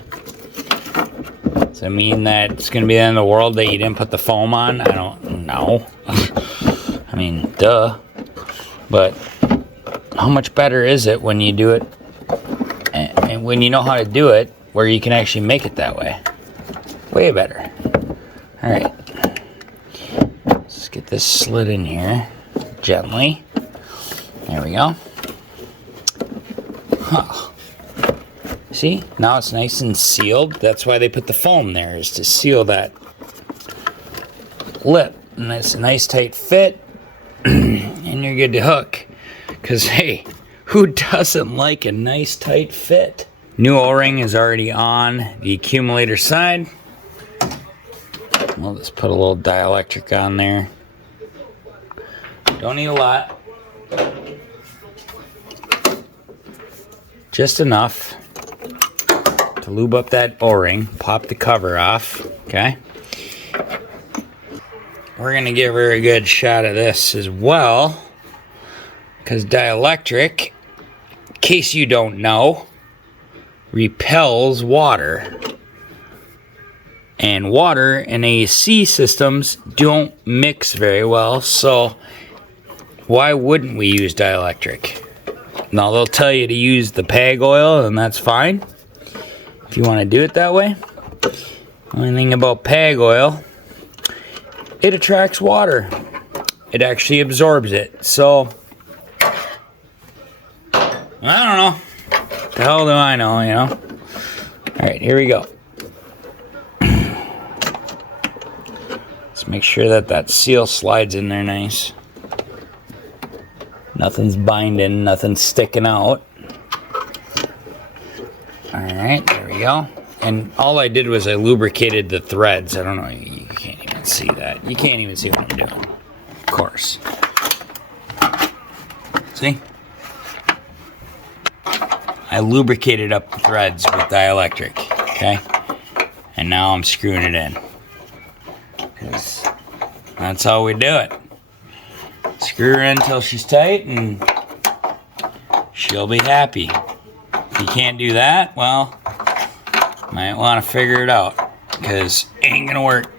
Does that mean that it's going to be the end of the world that you didn't put the foam on? I don't know. I mean, duh. But how much better is it when you do it and when you know how to do it where you can actually make it that way? Way better. Alright. Let's get this slid in here gently. There we go. Huh. See? Now it's nice and sealed. That's why they put the foam there, is to seal that lip. And it's a nice tight fit. And you're good to hook. Because, hey, who doesn't like a nice tight fit? New O-ring is already on the accumulator side. We'll just put a little dielectric on there. Don't need a lot. Just enough to lube up that O-ring. Pop the cover off, okay? We're going to give her a good shot of this as well. Because dielectric, in case you don't know, repels water. And water and AC systems don't mix very well, so why wouldn't we use dielectric? Now they'll tell you to use the PAG oil, and that's fine if you want to do it that way. Only thing about PAG oil, it attracts water. It actually absorbs it, so I don't know. The hell do I know, you know? Alright, here we go. Let's make sure that that seal slides in there nice. Nothing's binding, nothing's sticking out. Alright, there we go. And all I did was I lubricated the threads. I don't know, you can't even see that. You can't even see what I'm doing. Of course. See? I lubricated up the threads with dielectric, okay? And now I'm screwing it in. Because that's how we do it. Screw her in until she's tight and she'll be happy. If you can't do that, well, might want to figure it out. Because it ain't going to work.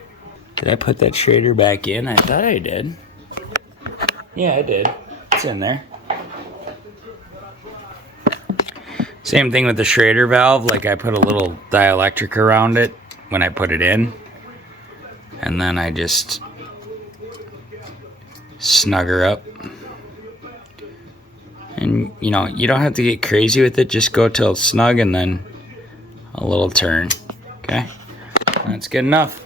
Did I put that Schrader back in? I thought I did. Yeah, I did. It's in there. Same thing with the Schrader valve, like I put a little dielectric around it when I put it in. And then I just snug her up. And, you know, you don't have to get crazy with it. Just go till it's snug and then a little turn. Okay? That's good enough.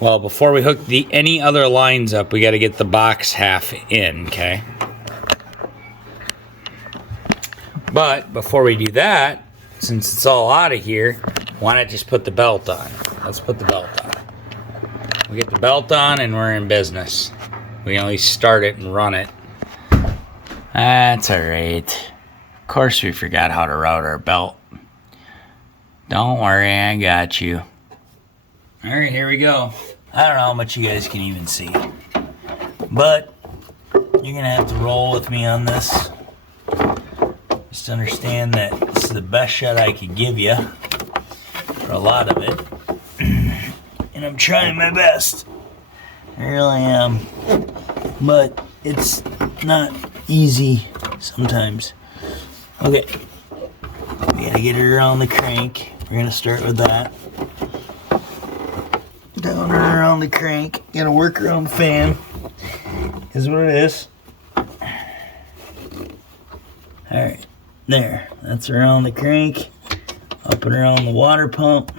Well, before we hook any other lines up, we got to get the box half in, okay? But before we do that, since it's all out of here, why not just put the belt on? Let's put the belt on. We get the belt on and we're in business. We can at least start it and run it. That's alright. Of course we forgot how to route our belt. Don't worry, I got you. Alright, here we go. I don't know how much you guys can even see, but you're gonna have to roll with me on this. Just understand that this is the best shot I could give you for a lot of it. And I'm trying my best. I really am. But it's not easy sometimes. Okay. We gotta get it around the crank. We're gonna start with that. Down and around the crank. Gotta work around the fan. Is what it is. Alright. There. That's around the crank. Up and around the water pump.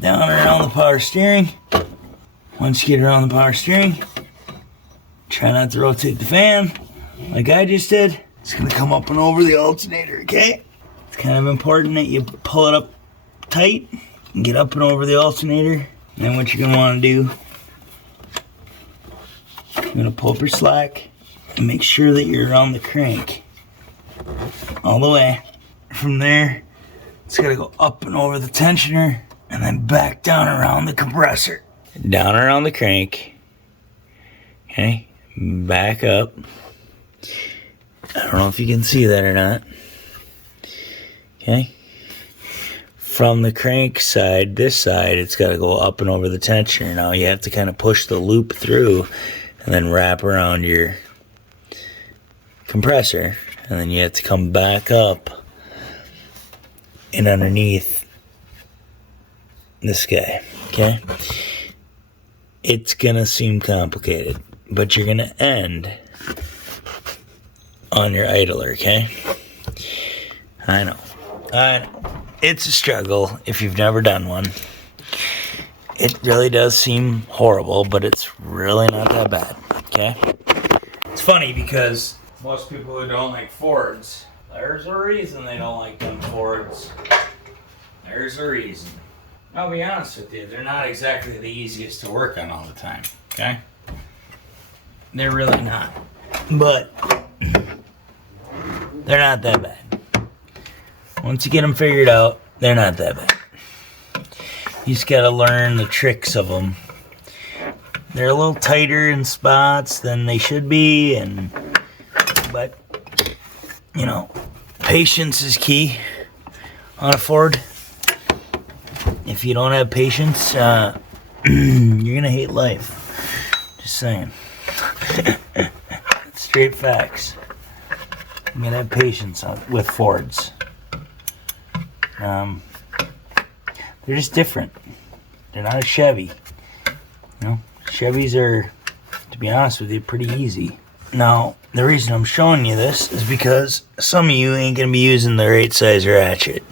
Down and around the power steering. Once you get around the power steering, try not to rotate the fan like I just did. It's gonna come up and over the alternator, okay? It's kind of important that you pull it up tight and get up and over the alternator. And then what you're gonna wanna do, you're gonna pull up your slack and make sure that you're around the crank all the way. From there, it's gotta go up and over the tensioner and then back down around the compressor. Down around the crank. Okay, back up. I don't know if you can see that or not. Okay. From the crank side, this side, it's got to go up and over the tensioner. Now you have to kind of push the loop through and then wrap around your compressor. And then you have to come back up and underneath this guy. Okay? It's going to seem complicated, but you're going to end on your idler, okay? I know. It's a struggle if you've never done one. It really does seem horrible, but it's really not that bad, okay? It's funny because most people who don't like Fords, there's a reason they don't like them Fords. There's a reason. I'll be honest with you, they're not exactly the easiest to work on all the time, okay? They're really not. But they're not that bad. Once you get them figured out, they're not that bad. You just gotta learn the tricks of them. They're a little tighter in spots than they should be, but you know, patience is key on a Ford. If you don't have patience, you're gonna hate life. Just saying. Straight facts. You gotta have patience with Fords. They're just different. They're not a Chevy. You know, Chevys are, to be honest with you, pretty easy. Now, the reason I'm showing you this is because some of you ain't gonna be using the right size ratchet.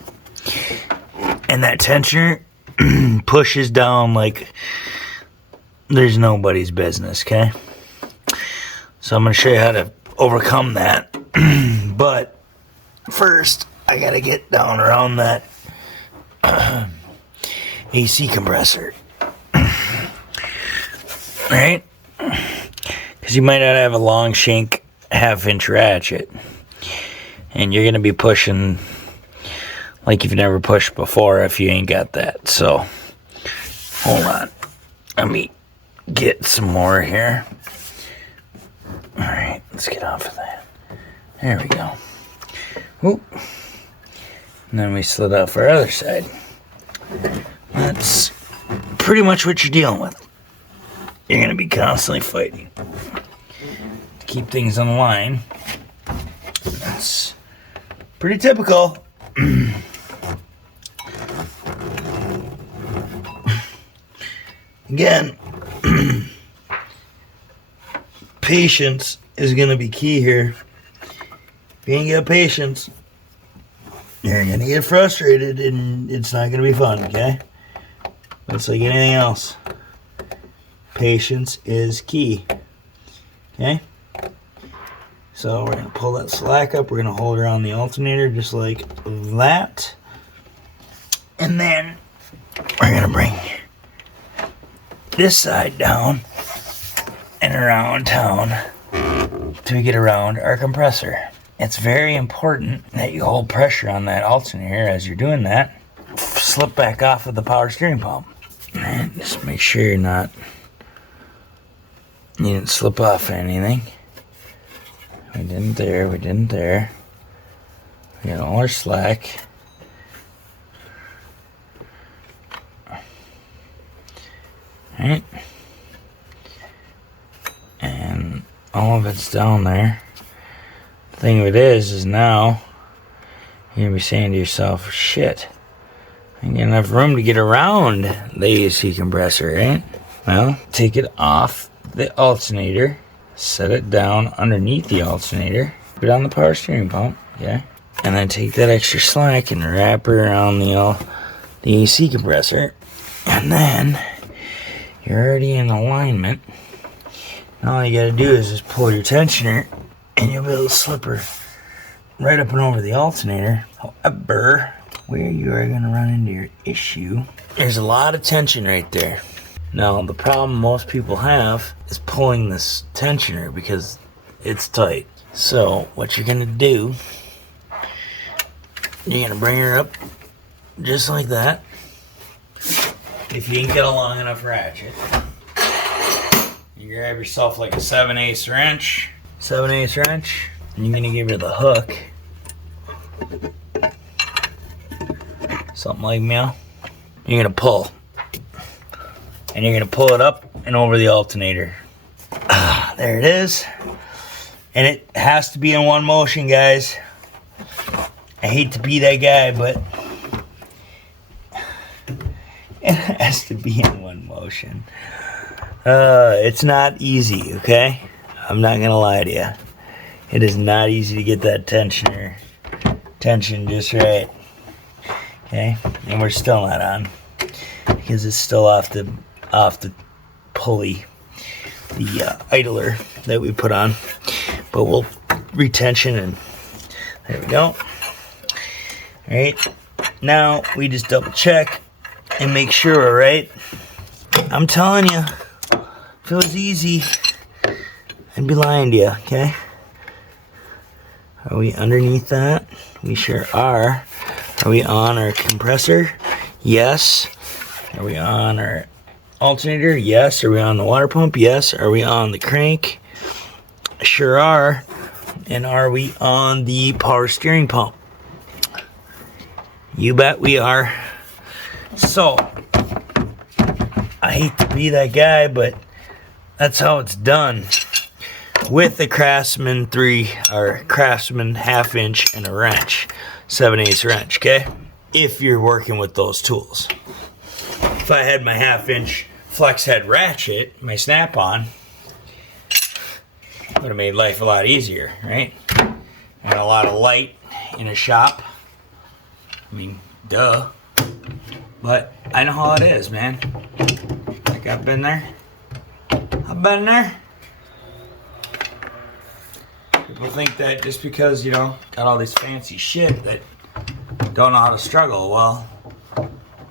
And that tensioner pushes down like there's nobody's business, okay? So I'm gonna show you how to overcome that. But first, I gotta get down around that AC compressor. Alright? Because you might not have a long shank 1/2-inch ratchet. And you're gonna be pushing like you've never pushed before if you ain't got that. So, hold on. Let me get some more here. Alright, let's get off of that. There we go. Whoop. And then we slid off our other side. That's pretty much what you're dealing with. You're going to be constantly fighting to keep things on the line. That's pretty typical. Again, patience is going to be key here. If you ain't got patience, you're gonna get frustrated and it's not gonna be fun, okay? It's like anything else. Patience is key. Okay? So we're gonna pull that slack up, we're gonna hold around the alternator just like that. And then we're gonna bring this side down and around town till we get around our compressor. It's very important that you hold pressure on that alternator as you're doing that. Slip back off of the power steering pump. And just make sure you didn't slip off anything. We didn't there. We got all our slack. Alright. And all of it's down there. The thing of it is now you're going to be saying to yourself, shit, I ain't got enough room to get around the AC compressor, right? Well, take it off the alternator, set it down underneath the alternator, put it on the power steering pump, okay? And then take that extra slack and wrap it around the AC compressor. And then you're already in alignment. And all you gotta do is just pull your tensioner and you'll be able to slip her right up and over the alternator. However, where you are gonna run into your issue, there's a lot of tension right there. Now, the problem most people have is pulling this tensioner because it's tight. So, what you're gonna do, you're gonna bring her up just like that. If you ain't got a long enough ratchet, you grab yourself like a 7/8 wrench, and you're gonna give her the hook, something like meow. You're gonna pull, and you're gonna pull it up and over the alternator. There it is, and it has to be in one motion, guys. I hate to be that guy, but it has to be in one motion. It's not easy, okay? I'm not gonna lie to you. It is not easy to get that tension just right. Okay? And we're still not on because it's still off the pulley, the idler that we put on. But we'll retension and there we go. Alright. Now we just double check and make sure, right? I'm telling you, if it was easy, I'd be lying to you, okay? Are we underneath that? We sure are. Are we on our compressor? Yes. Are we on our alternator? Yes. Are we on the water pump? Yes. Are we on the crank? Sure are. And are we on the power steering pump? You bet we are. So, I hate to be that guy, but that's how it's done with the Craftsman 3 or Craftsman 1/2 inch and a wrench, 7/8 wrench, okay? If you're working with those tools. If I had my 1/2 inch flex head ratchet, my snap-on, would have made life a lot easier, right? And a lot of light in a shop. I mean, duh. But I know how it is, man. Like I've been there. People think that just because, you know, got all this fancy shit that don't know how to struggle. Well,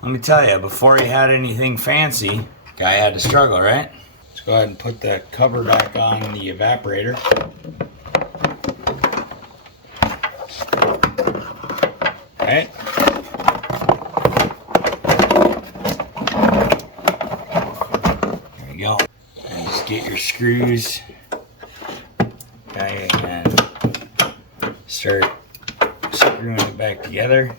let me tell you, before you had anything fancy, guy had to struggle, right? Let's go ahead and put that cover back on the evaporator. Alright. There we go. And just get your screws. Okay, and start screwing it back together.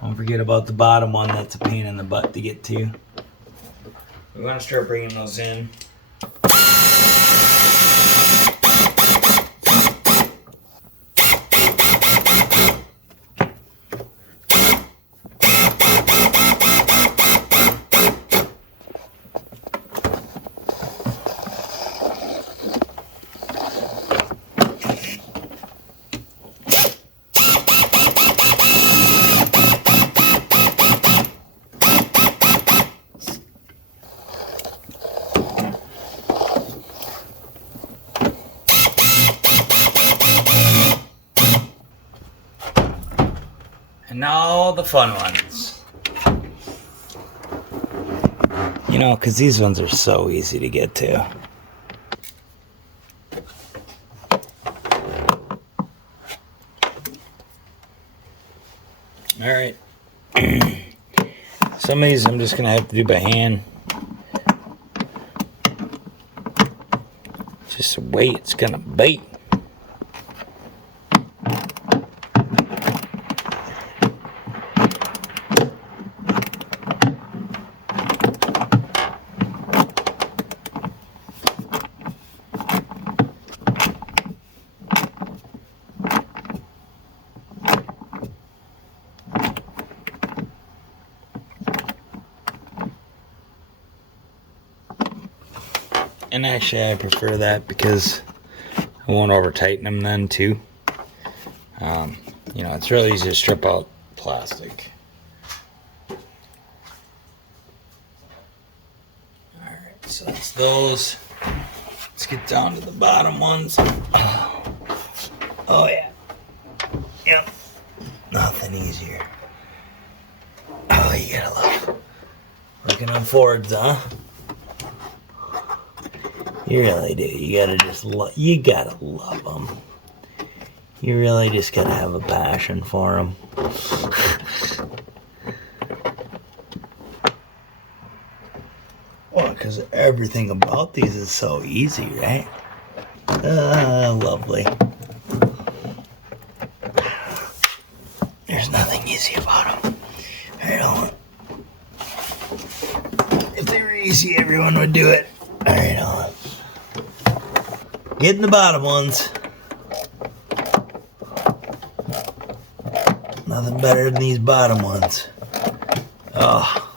Don't forget about the bottom one, that's a pain in the butt to get to. We want to start bringing those in. and all the fun ones. You know, because these ones are so easy to get to. All right. Some of these I'm just going to have to do by hand. Just the way it's going to be. And actually I prefer that because I won't over tighten them then too. You know, it's really easy to strip out plastic. Alright, so that's those. Let's get down to the bottom ones. Oh yeah. Yep. Nothing easier. Oh, you gotta love working on Fords, huh? You really do. You gotta just you gotta love them. You really just gotta have a passion for them. Well, because everything about these is so easy, right? Lovely. There's nothing easy about them. I don't. If they were easy, everyone would do it. Alright, hold on. Getting the bottom ones. Nothing better than these bottom ones. Oh,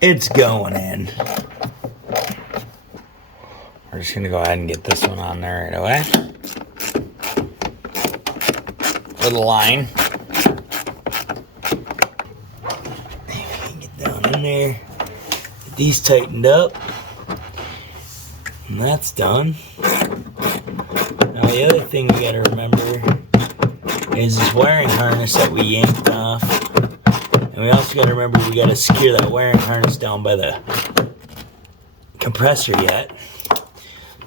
it's going in. We're just gonna go ahead and get this one on there right away. For the line. Get down in there. Get these tightened up. And that's done. Now the other thing we gotta remember is this wiring harness that we yanked off. And we also gotta remember we gotta secure that wiring harness down by the compressor yet.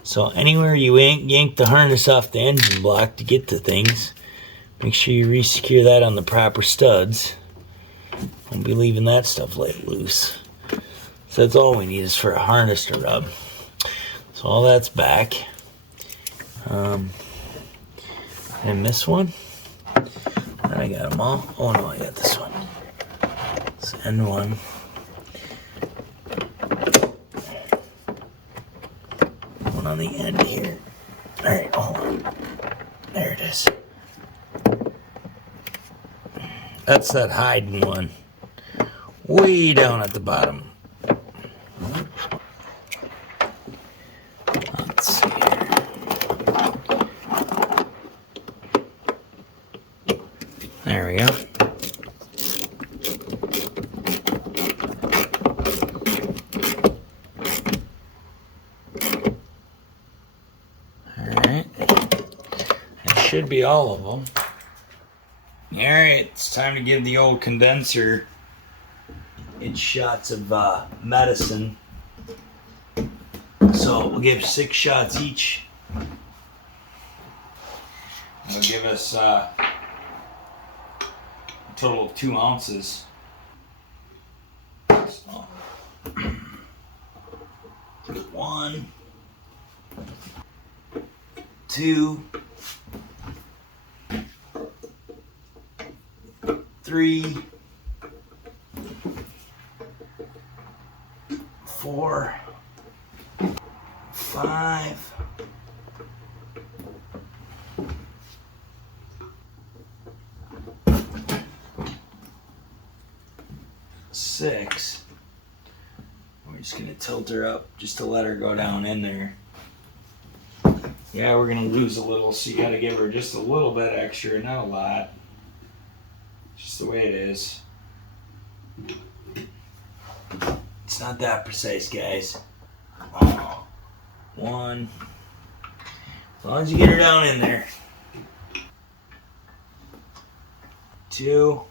So anywhere you yank the harness off the engine block to get to things, make sure you re-secure that on the proper studs. Don't be leaving that stuff laid loose. So that's all we need is for a harness to rub. So all that's back. Did I miss one? I got them all. Oh no, I got this one. Let's end one. One on the end here. Alright, hold on. There it is. That's that hiding one. Way down at the bottom. Let's see here. There we go. Alright. That should be all of them. Alright, it's time to give the old condenser its shots of medicine. So we'll give 6 shots each. It'll give us a total of 2 ounces. So, 1, 2, 3, 4, 5, 6. We're just gonna tilt her up just to let her go down in there. Yeah, we're gonna lose a little, so you gotta give her just a little bit extra, not a lot. Just the way it is. It's not that precise, guys. 1. As long as you get her down in there. 2.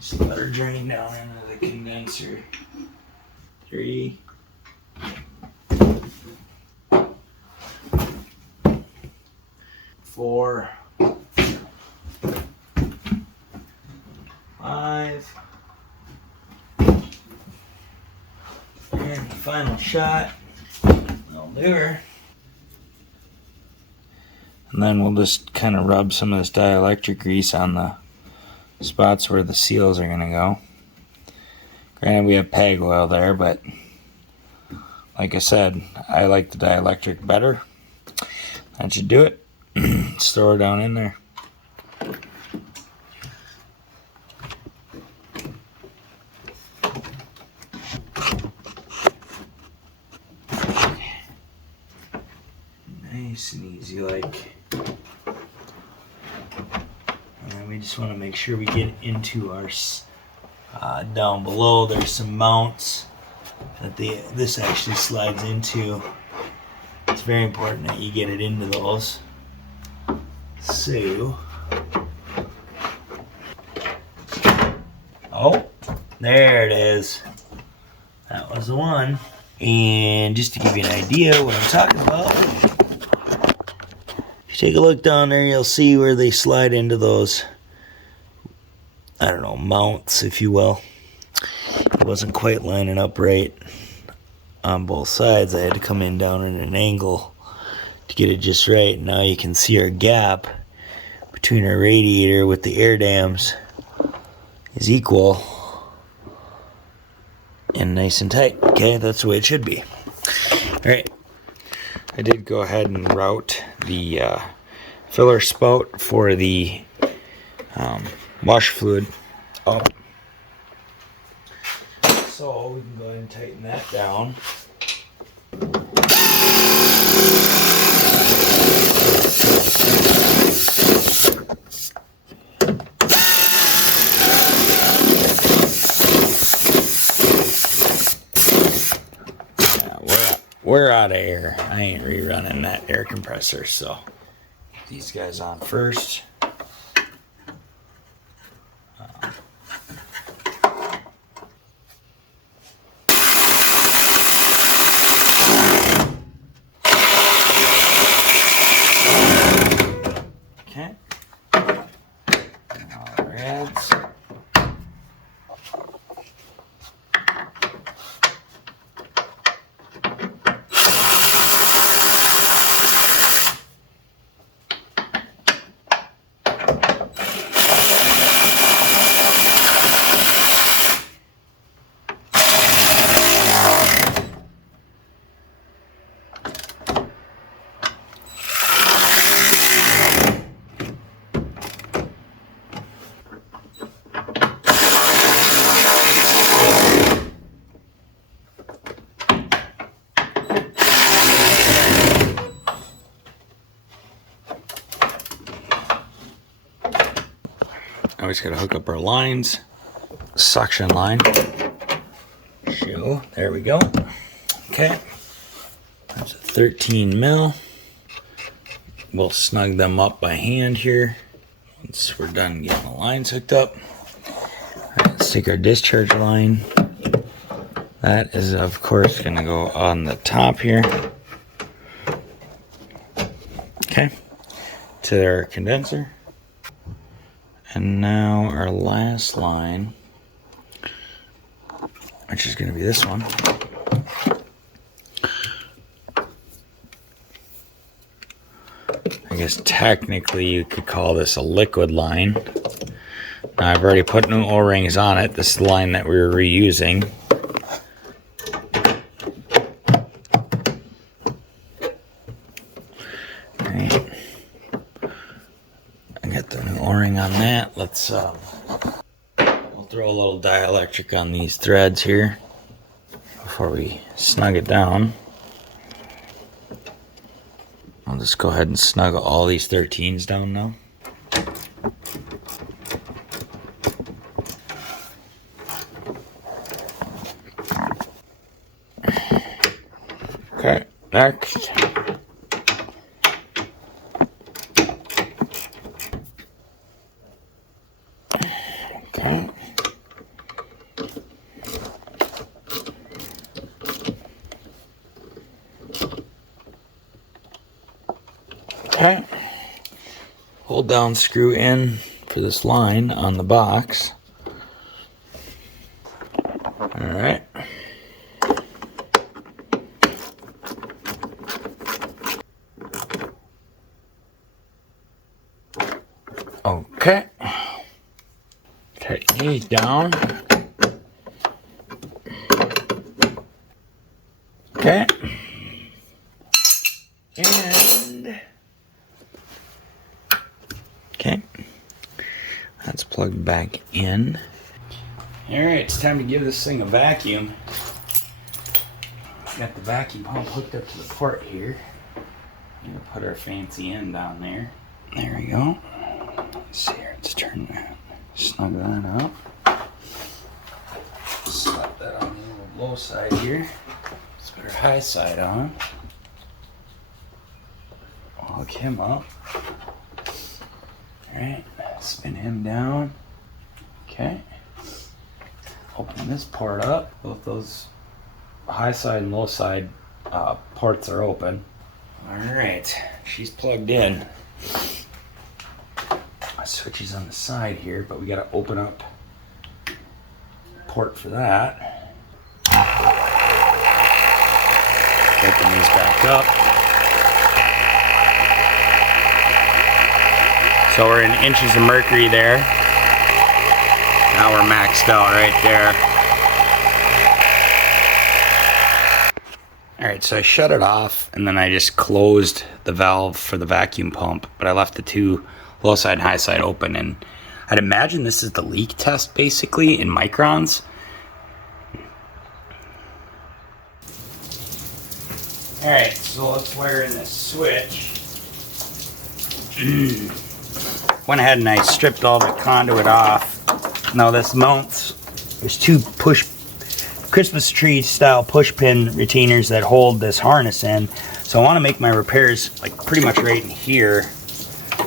Just let her drain down into the condenser. 3. 4. 5. And the final shot. That'll do her. And then we'll just kind of rub some of this dielectric grease on the spots where the seals are going to go. Granted, we have PAG oil there, but like I said, I like the dielectric better. That should do it. Just throw her down in there. Nice and easy like. And we just want to make sure we get into our down below. There's some mounts that this actually slides into. It's very important that you get it into those. So, oh, there it is. That was the one. And just to give you an idea what I'm talking about, if you take a look down there, you'll see where they slide into those, I don't know, mounts, if you will. It wasn't quite lining up right on both sides. I had to come in down at an angle to get it just right. Now you can see our gap between our radiator with the air dams is equal and nice and tight. Okay, that's the way it should be. Alright, I did go ahead and route the filler spout for the wash fluid up. So we can go ahead and tighten that down. We're out of air. I ain't rerunning that air compressor, so get these guys on first. Okay. All the reds. Now we just gotta hook up our lines. Suction line. Shoe. There we go. Okay. That's a 13 mil. We'll snug them up by hand here once we're done getting the lines hooked up. Alright, let's take our discharge line. That is, of course, gonna go on the top here. Okay. To our condenser. And now our last line, which is going to be this one. I guess technically you could call this a liquid line. Now I've already put new O-rings on it. This is the line that we were reusing. On that, let's we'll throw a little dielectric on these threads here before we snug it down. I'll just go ahead and snug all these 13s down now. Okay, next. Okay. Hold down, screw in for this line on the box. All right. Okay. Tighten these down. Okay. And okay. That's plugged back in. All right, it's time to give this thing a vacuum. Got the vacuum pump hooked up to the port here. I'm gonna put our fancy end down there. There we go. Let's see here, let's turn that, snug that up. Slap that on the low side here. Let's put our high side on. Hook him up. Alright, spin him down. Okay. Open this port up. Both those high side and low side ports are open. Alright, she's plugged in. My switch is on the side here, but we gotta open up port for that. Open these back up. So we're in inches of mercury there. Now we're maxed out right there. Alright, so I shut it off and then I just closed the valve for the vacuum pump, but I left the two low side and high side open, and I'd imagine this is the leak test basically in microns. Alright, so let's wire in this switch. Went ahead and I stripped all the conduit off. Now this mounts, there's two Christmas tree style push pin retainers that hold this harness in. So I want to make my repairs like pretty much right in here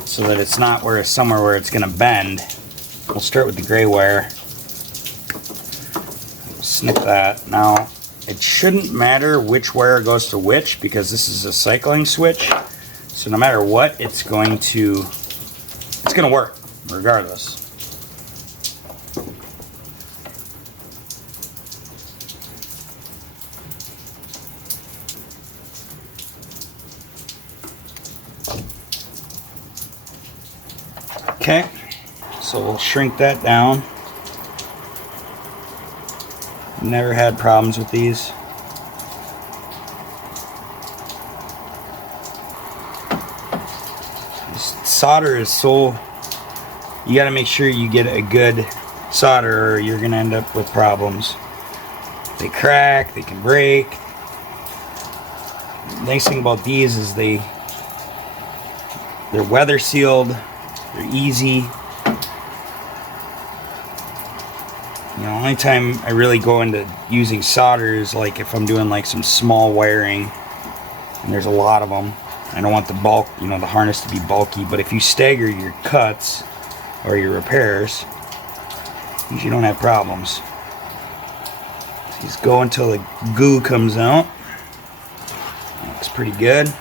so that it's not somewhere where it's going to bend. We'll start with the gray wire. Snip that. Now it shouldn't matter which wire goes to which because this is a cycling switch. So no matter what, it's going to work regardless. Okay, so we'll shrink that down. Never had problems with these. Solder is so, you got to make sure you get a good solder or you're going to end up with problems. They crack, they can break. The nice thing about these is they're weather sealed, they're easy. The only time I really go into using solder is like if I'm doing like some small wiring and there's a lot of them. I don't want the bulk, the harness to be bulky, but if you stagger your cuts or your repairs, you don't have problems. So just go until the goo comes out. Looks pretty good.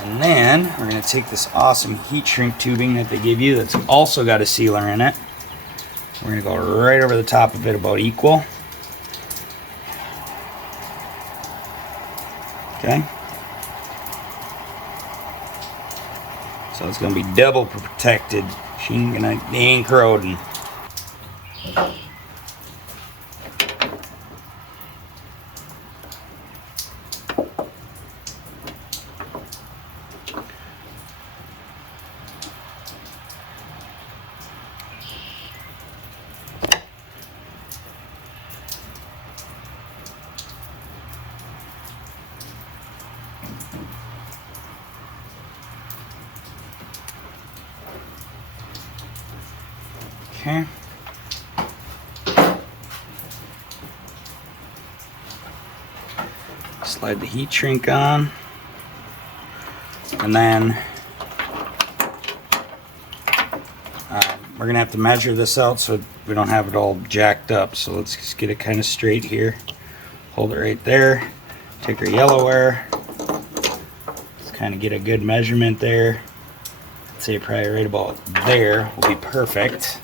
And then we're going to take this awesome heat shrink tubing that they give you that's also got a sealer in it. We're going to go right over the top of it about equal. Okay. So it's going to be double protected. She ain't corroding. Okay. Slide the heat shrink on, and then we're gonna have to measure this out so we don't have it all jacked up. So let's just get it kind of straight here. Hold it right there. Take our yellow wire. Let's kind kind of get a good measurement there. I'd say probably right about there will be perfect.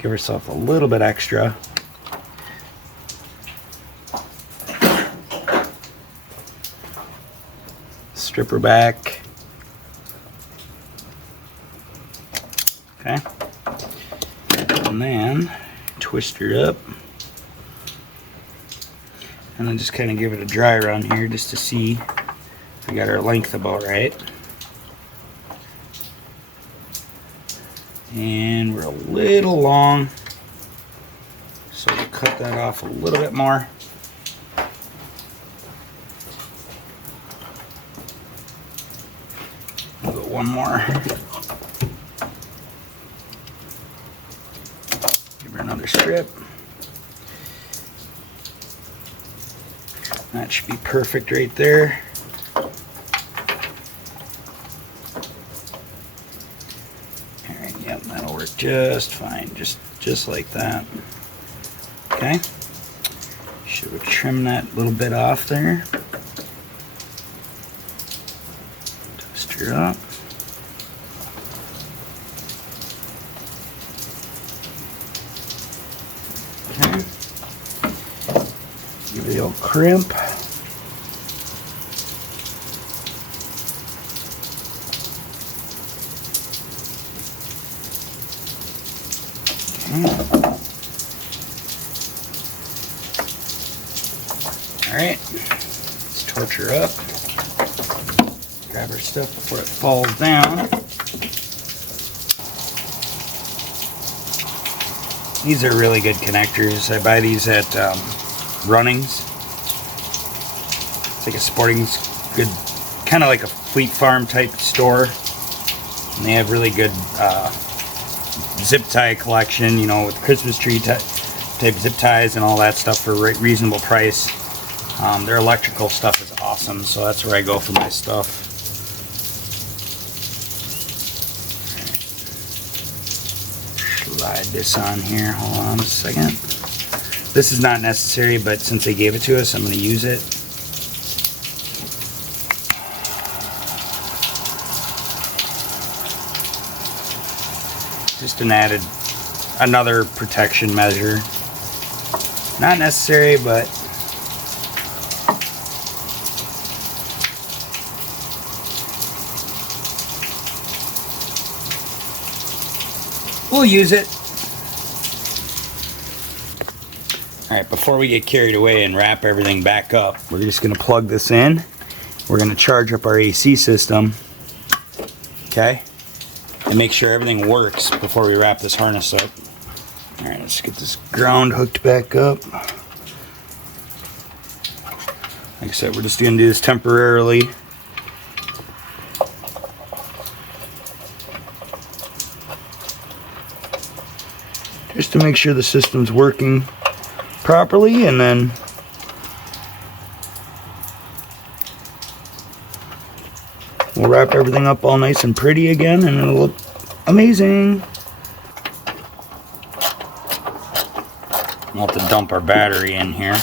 Give herself a little bit extra. Strip her back. Okay. And then twist her up. And then just kind of give it a dry run here just to see if we got our length about right. And we're a little long, so we'll cut that off a little bit more. We'll go one more. Give her another strip. That should be perfect right there. Alright, yep, that'll work just fine, just like that. Okay. Should we trim that little bit off there? Twist her up. Okay. Give it a little crimp. Alright, let's torch her up. Grab her stuff before it falls down. These are really good connectors. I buy these at Runnings. It's like a sporting good, kind of like a Fleet Farm type store. And they have really good zip tie collection, you know, with Christmas tree type zip ties and all that stuff for a reasonable price. Their electrical stuff is awesome, so that's where I go for my stuff. Slide this on here. Hold on a second. This is not necessary, but since they gave it to us, I'm going to use it. Just another protection measure. Not necessary, but we'll use it. Alright, before we get carried away and wrap everything back up, we're just going to plug this in. We're going to charge up our AC system. Okay? And make sure everything works before we wrap this harness up. Alright, let's get this ground hooked back up. Like I said, we're just going to do this temporarily. Just to make sure the system's working properly, and then we'll wrap everything up all nice and pretty again, and it'll look amazing. We'll have to dump our battery in here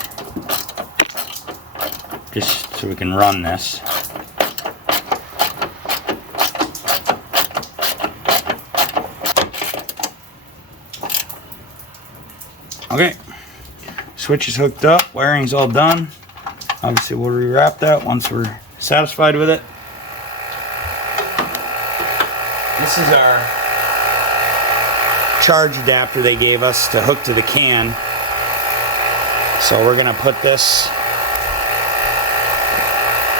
just so we can run this. Okay, switch is hooked up, wiring's all done. Obviously we'll rewrap that once we're satisfied with it. This is our charge adapter they gave us to hook to the can. So we're gonna put this,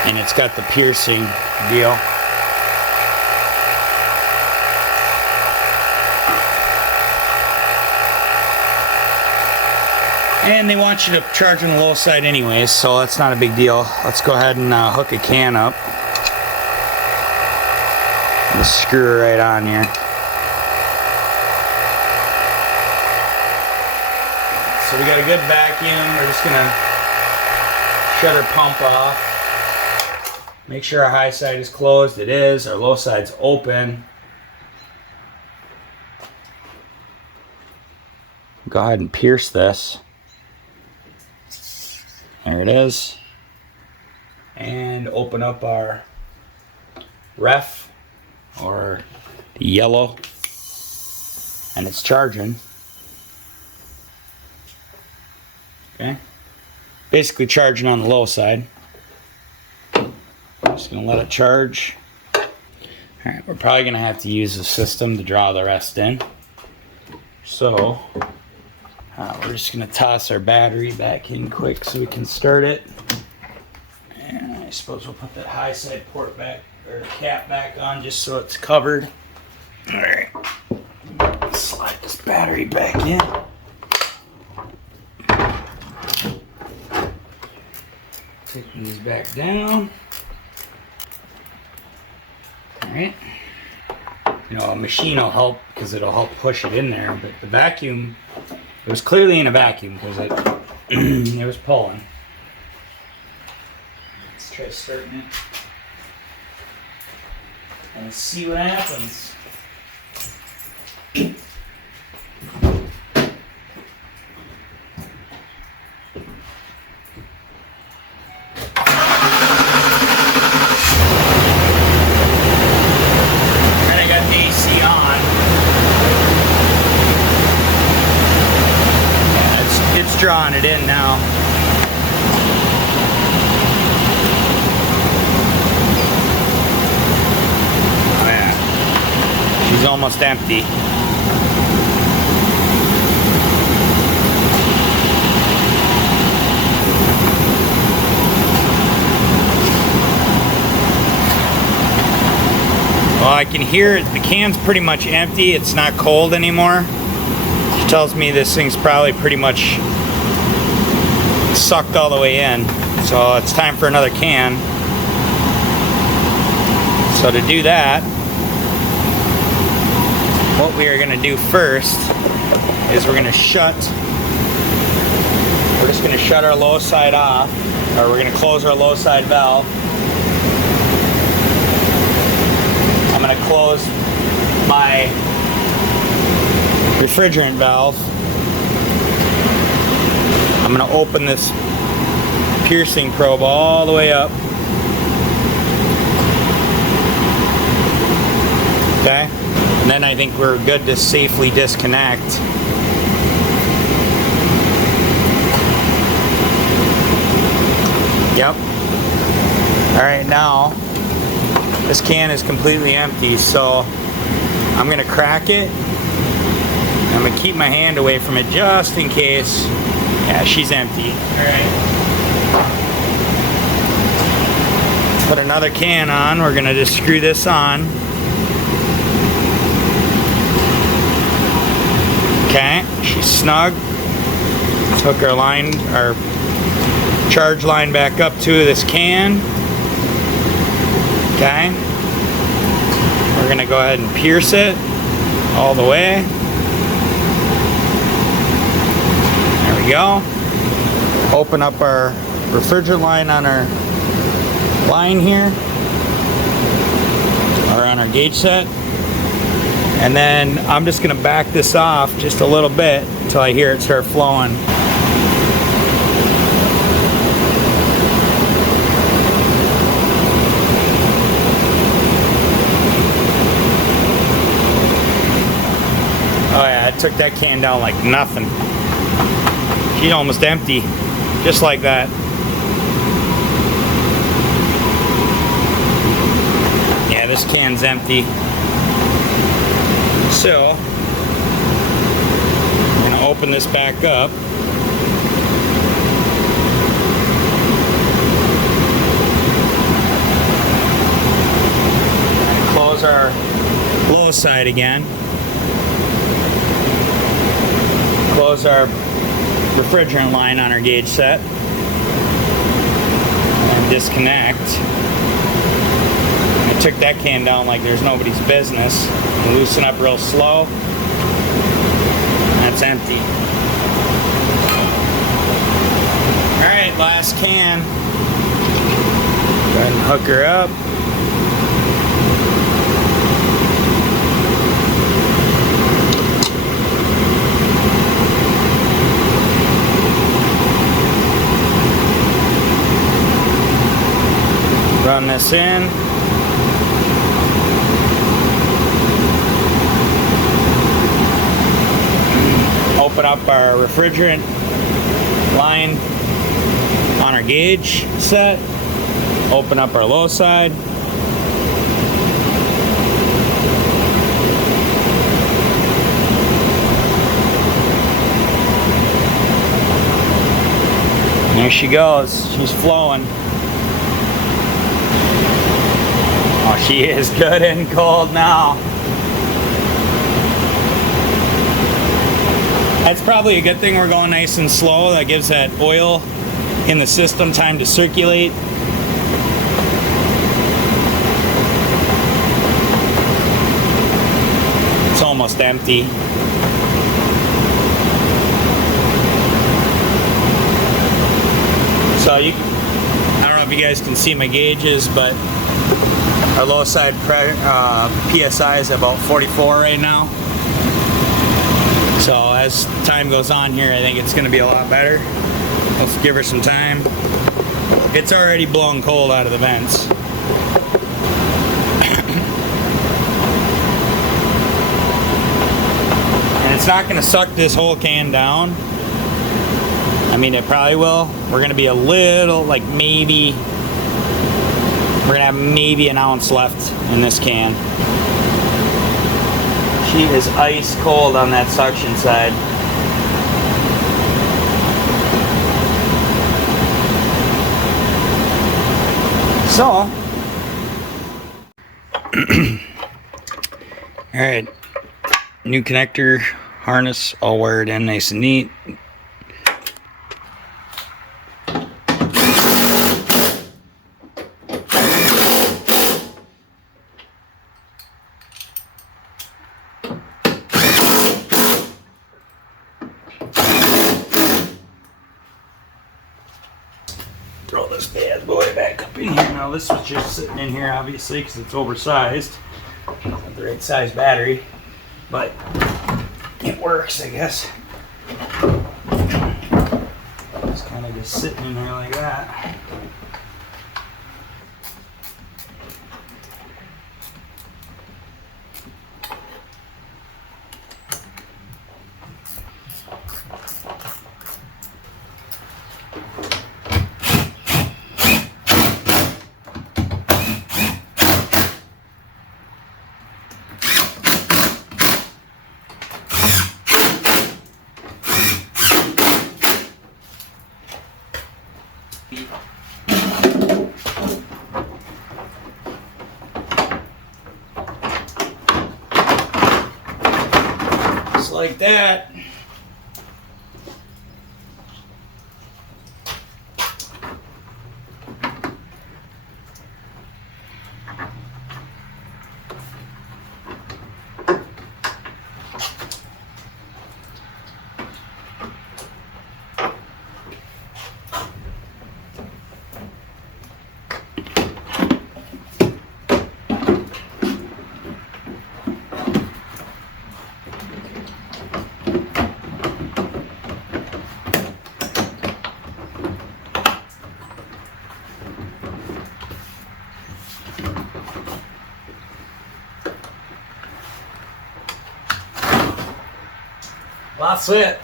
and it's got the piercing deal. And they want you to charge on the low side anyways, so that's not a big deal. Let's go ahead and hook a can up. Just screw it right on here. So we got a good vacuum. We're just gonna shut our pump off. Make sure our high side is closed. It is. Our low side's open. Go ahead and pierce this. There it is. and open up our ref, or the yellow, and it's charging. Okay, basically charging on the low side. Just gonna let it charge. All right, we're probably gonna have to use the system to draw the rest in. So we're just gonna toss our battery back in quick so we can start it. And I suppose we'll put that high side port back, or the cap back on, just so it's covered. All right, slide this battery back in. Take these back down. All right. You know, a machine will help because it'll help push it in there, but the vacuum, it was clearly in a vacuum because it was pulling. Let's try starting it and see what happens. Drawing it in now. Oh yeah, she's almost empty. Well, I can hear it. The can's pretty much empty. It's not cold anymore. Which tells me this thing's probably pretty much sucked all the way in, so it's time for another can. So to do that, what we are going to do first is we're going to just going to shut our low side off, or we're going to close our low side valve. I'm going to close my refrigerant valve. I'm going to open this piercing probe all the way up. Okay? And then I think we're good to safely disconnect. Yep. Alright, now this can is completely empty, so I'm going to crack it. I'm going to keep my hand away from it just in case. Yeah, she's empty. Alright. Put another can on. We're going to just screw this on. Okay, she's snug. Hook our charge line back up to this can. Okay. We're going to go ahead and pierce it all the way. Go. Open up our refrigerant line on our line here, or on our gauge set, and then I'm just going to back this off just a little bit until I hear it start flowing. Oh yeah, I took that can down like nothing. She's almost empty, just like that. Yeah, this can's empty. So, I'm going to open this back up. Close our low side again. Close our refrigerant line on our gauge set and disconnect. I took that can down like there's nobody's business. Loosen up real slow. That's empty. Alright, last can. Go ahead and hook her up. run this in. Open up our refrigerant line on our gauge set. Open up our low side. There she goes. She's flowing. Oh, she is good and cold now. That's probably a good thing we're going nice and slow. That gives that oil in the system time to circulate. It's almost empty. So I don't know if you guys can see my gauges, but our low side PSI is about 44 right now. So as time goes on here, I think it's going to be a lot better. Let's give her some time. It's already blowing cold out of the vents. And it's not going to suck this whole can down. I mean, it probably will. We're going to be a little, like maybe, we're going to have maybe an ounce left in this can. She is ice cold on that suction side. So, all right, new connector harness all wired in nice and neat. Throw this bad boy back up in here. Now this was just sitting in here obviously because it's oversized. It's not the right size battery, but it works, I guess. It's kind of just sitting in there like that. Just like that. That's it.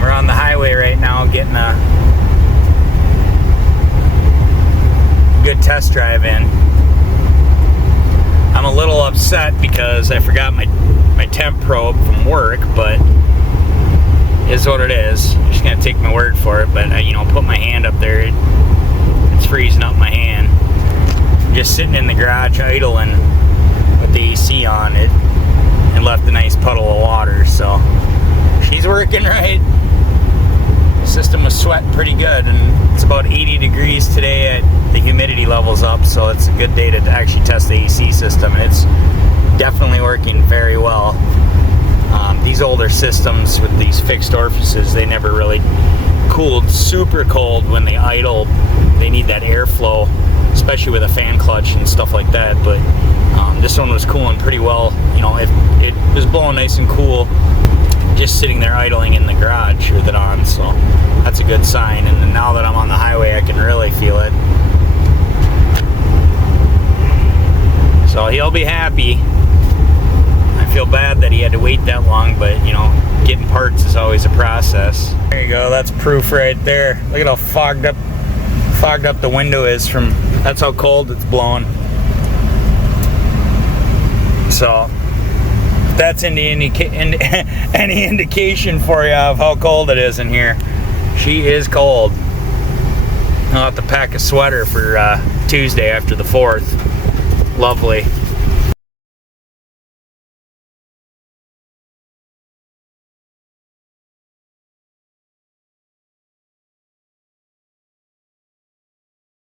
We're on the highway right now getting a good test drive in. I'm a little upset because I forgot my temp probe from work, but is what it is. I'm just gonna take my word for it, but you know, put my hand up there, it's freezing up my hand. I'm just sitting in the garage idling with the AC on it and left a nice puddle of water, so she's working right. The system was sweating pretty good, and it's about 80 degrees today. The humidity level's up, so it's a good day to actually test the AC system, and it's definitely working very well. These older systems with these fixed orifices, they never really cooled super cold when they idle. They need that airflow, especially with a fan clutch and stuff like that. But this one was cooling pretty well. You know, it was blowing nice and cool, just sitting there idling in the garage with it on. So that's a good sign. And then now that I'm on the highway, I can really feel it. So he'll be happy. I feel bad that he had to wait that long, but you know, getting parts is always a process. There you go, that's proof right there. Look at how fogged up the window is from, that's how cold it's blowing. So if that's any indication for you of how cold it is in here. She is cold. I'll have to pack a sweater for Tuesday after the 4th. Lovely.